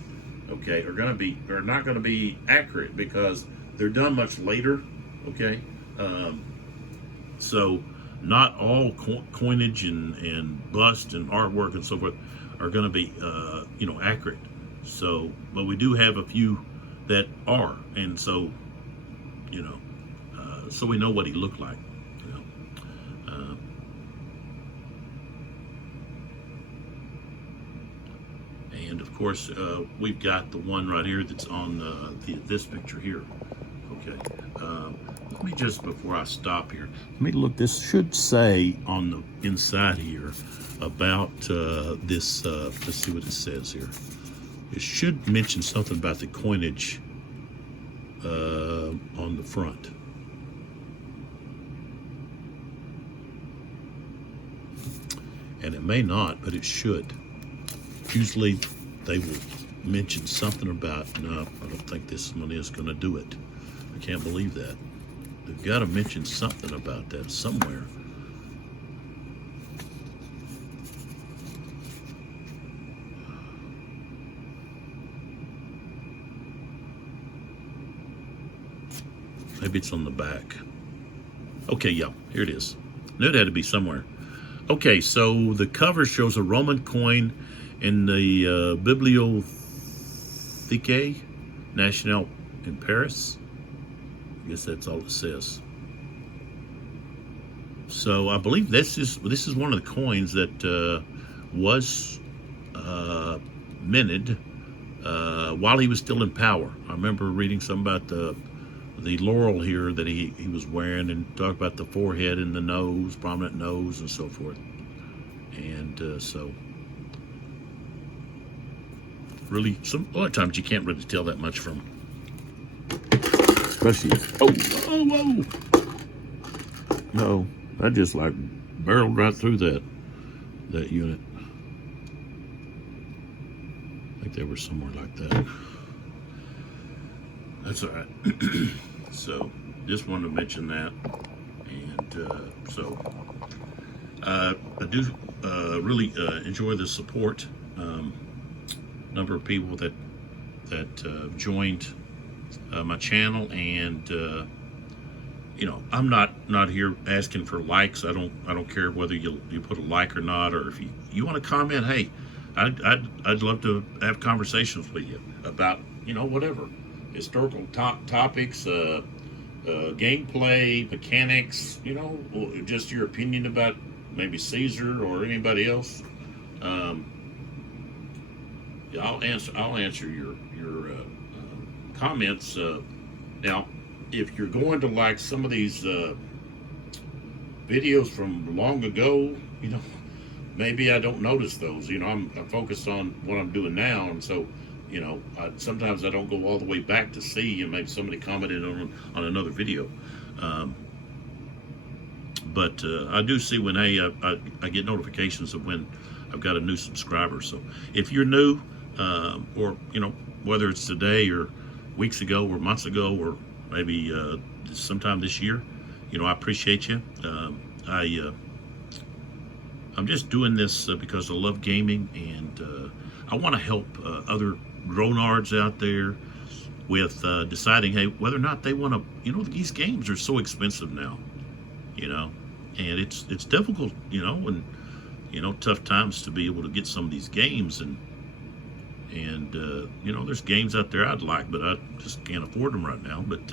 are not going to be accurate, because they're done much later. So not all coinage and bust and artwork and so forth are going to be accurate. So, but we do have a few that are, and so so we know what he looked like. And of course, we've got the one right here that's on this picture here. Let me just, before I stop here, let me look. This should say on the inside here about this. Let's see what it says here. It should mention something about the coinage on the front. And it may not, but it should. Usually they will mention something about, no, I don't think this one is going to do it. I can't believe that. They've got to mention something about that somewhere. Maybe it's on the back. Okay, yeah, here it is. Knew it had to be somewhere. Okay, so the cover shows a Roman coin in the Bibliothèque Nationale in Paris. I guess that's all it says. So I believe this is one of the coins that was minted while he was still in power. I remember reading something about the laurel here that he was wearing, and talk about the forehead and the nose, prominent nose, and so forth. And so really, a lot of times you can't really tell that much from, especially, whoa, no, I just like barreled right through that unit. I think they were somewhere like that. That's all right. So just wanted to mention that. And so I do really enjoy the support. Number of people that joined my channel, and you know, I'm not here asking for likes. I don't care whether you put a like or not, or if you want to comment. Hey, I'd love to have conversations with you about, you know, whatever historical topics, gameplay, mechanics, you know, just your opinion about maybe Caesar or anybody else. I'll answer your comments. Now, if you're going to like some of these videos from long ago, you know, maybe I don't notice those. You know, I'm focused on what I'm doing now, and so, you know, sometimes I don't go all the way back to see, and maybe somebody commented on another video. But I do see when I get notifications of when I've got a new subscriber. So if you're new, or, you know, whether it's today or weeks ago or months ago or maybe sometime this year, you know, I appreciate you. I'm just doing this because I love gaming, and I want to help other grownards out there with deciding, hey, whether or not they want to, you know, these games are so expensive now, you know, and it's difficult, you know, and, you know, tough times to be able to get some of these games, and you know, there's games out there I'd like, but I just can't afford them right now. But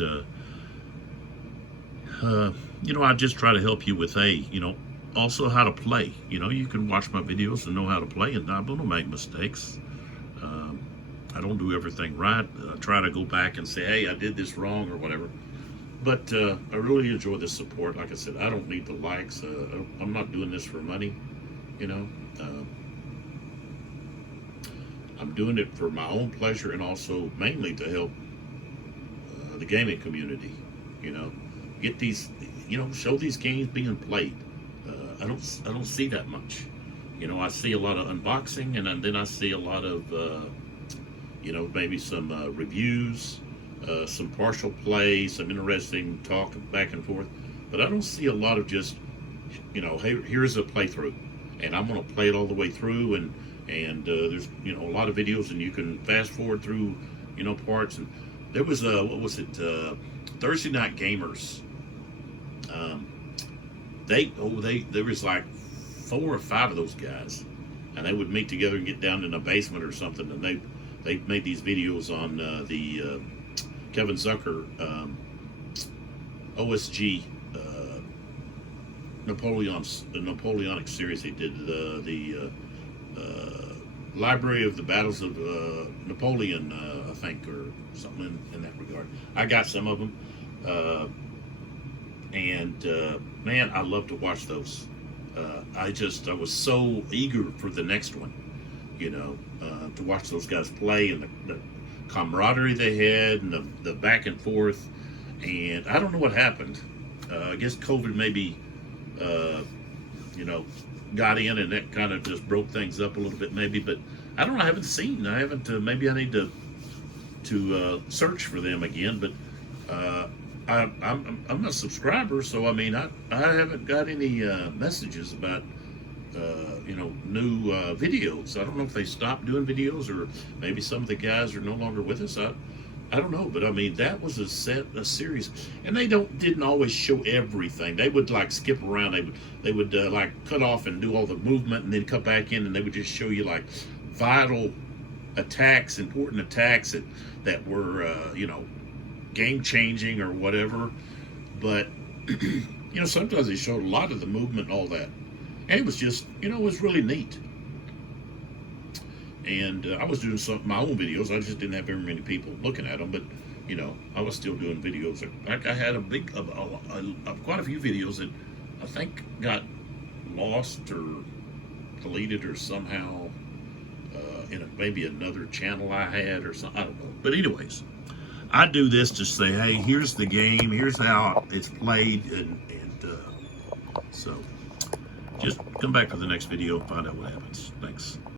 you know, I just try to help you with, hey, you know, also how to play. You know, you can watch my videos and know how to play, and I'm gonna make mistakes. I don't do everything right. I try to go back and say, hey, I did this wrong or whatever. But I really enjoy the support. Like I said, I don't need the likes. I'm not doing this for money, you know. I'm doing it for my own pleasure, and also mainly to help the gaming community. You know, get these, you know, show these games being played. I don't see that much. You know, I see a lot of unboxing, and then I see a lot of you know, maybe some reviews, some partial play, some interesting talk back and forth. But I don't see a lot of just, you know, hey, here's a playthrough, and I'm going to play it all the way through, and there's, you know, a lot of videos, and you can fast forward through, you know, parts. And there was what was it, Thursday Night Gamers. There was like 4 or 5 of those guys, and they would meet together and get down in a basement or something, and they made these videos on the Kevin Zucker OSG Napoleonic series. They did the Library of the Battles of Napoleon, I think, or something in that regard. I got some of them, and man, I love to watch those. I was so eager for the next one, you know, to watch those guys play, and the camaraderie they had, and the back and forth. And I don't know what happened. I guess COVID maybe, you know, got in, and that kind of just broke things up a little bit maybe. But I don't know. I haven't seen. I haven't. Maybe I need to search for them again. But I'm a subscriber, so I mean, I haven't got any messages about new videos. I don't know if they stopped doing videos, or maybe some of the guys are no longer with us. I don't know, but I mean, that was a series, and they didn't always show everything. They would like skip around. They would like cut off and do all the movement, and then cut back in, and they would just show you like vital attacks, important attacks that were game changing or whatever. But sometimes they showed a lot of the movement and all that, and it was just it was really neat. And I was doing my own videos. I just didn't have very many people looking at them, but I was still doing videos. Like I had quite a few videos that I think got lost or deleted or somehow in maybe another channel I had or something. I don't know. But anyways, I do this to say, hey, here's the game. Here's how it's played, and so just come back for the next video and find out what happens. Thanks.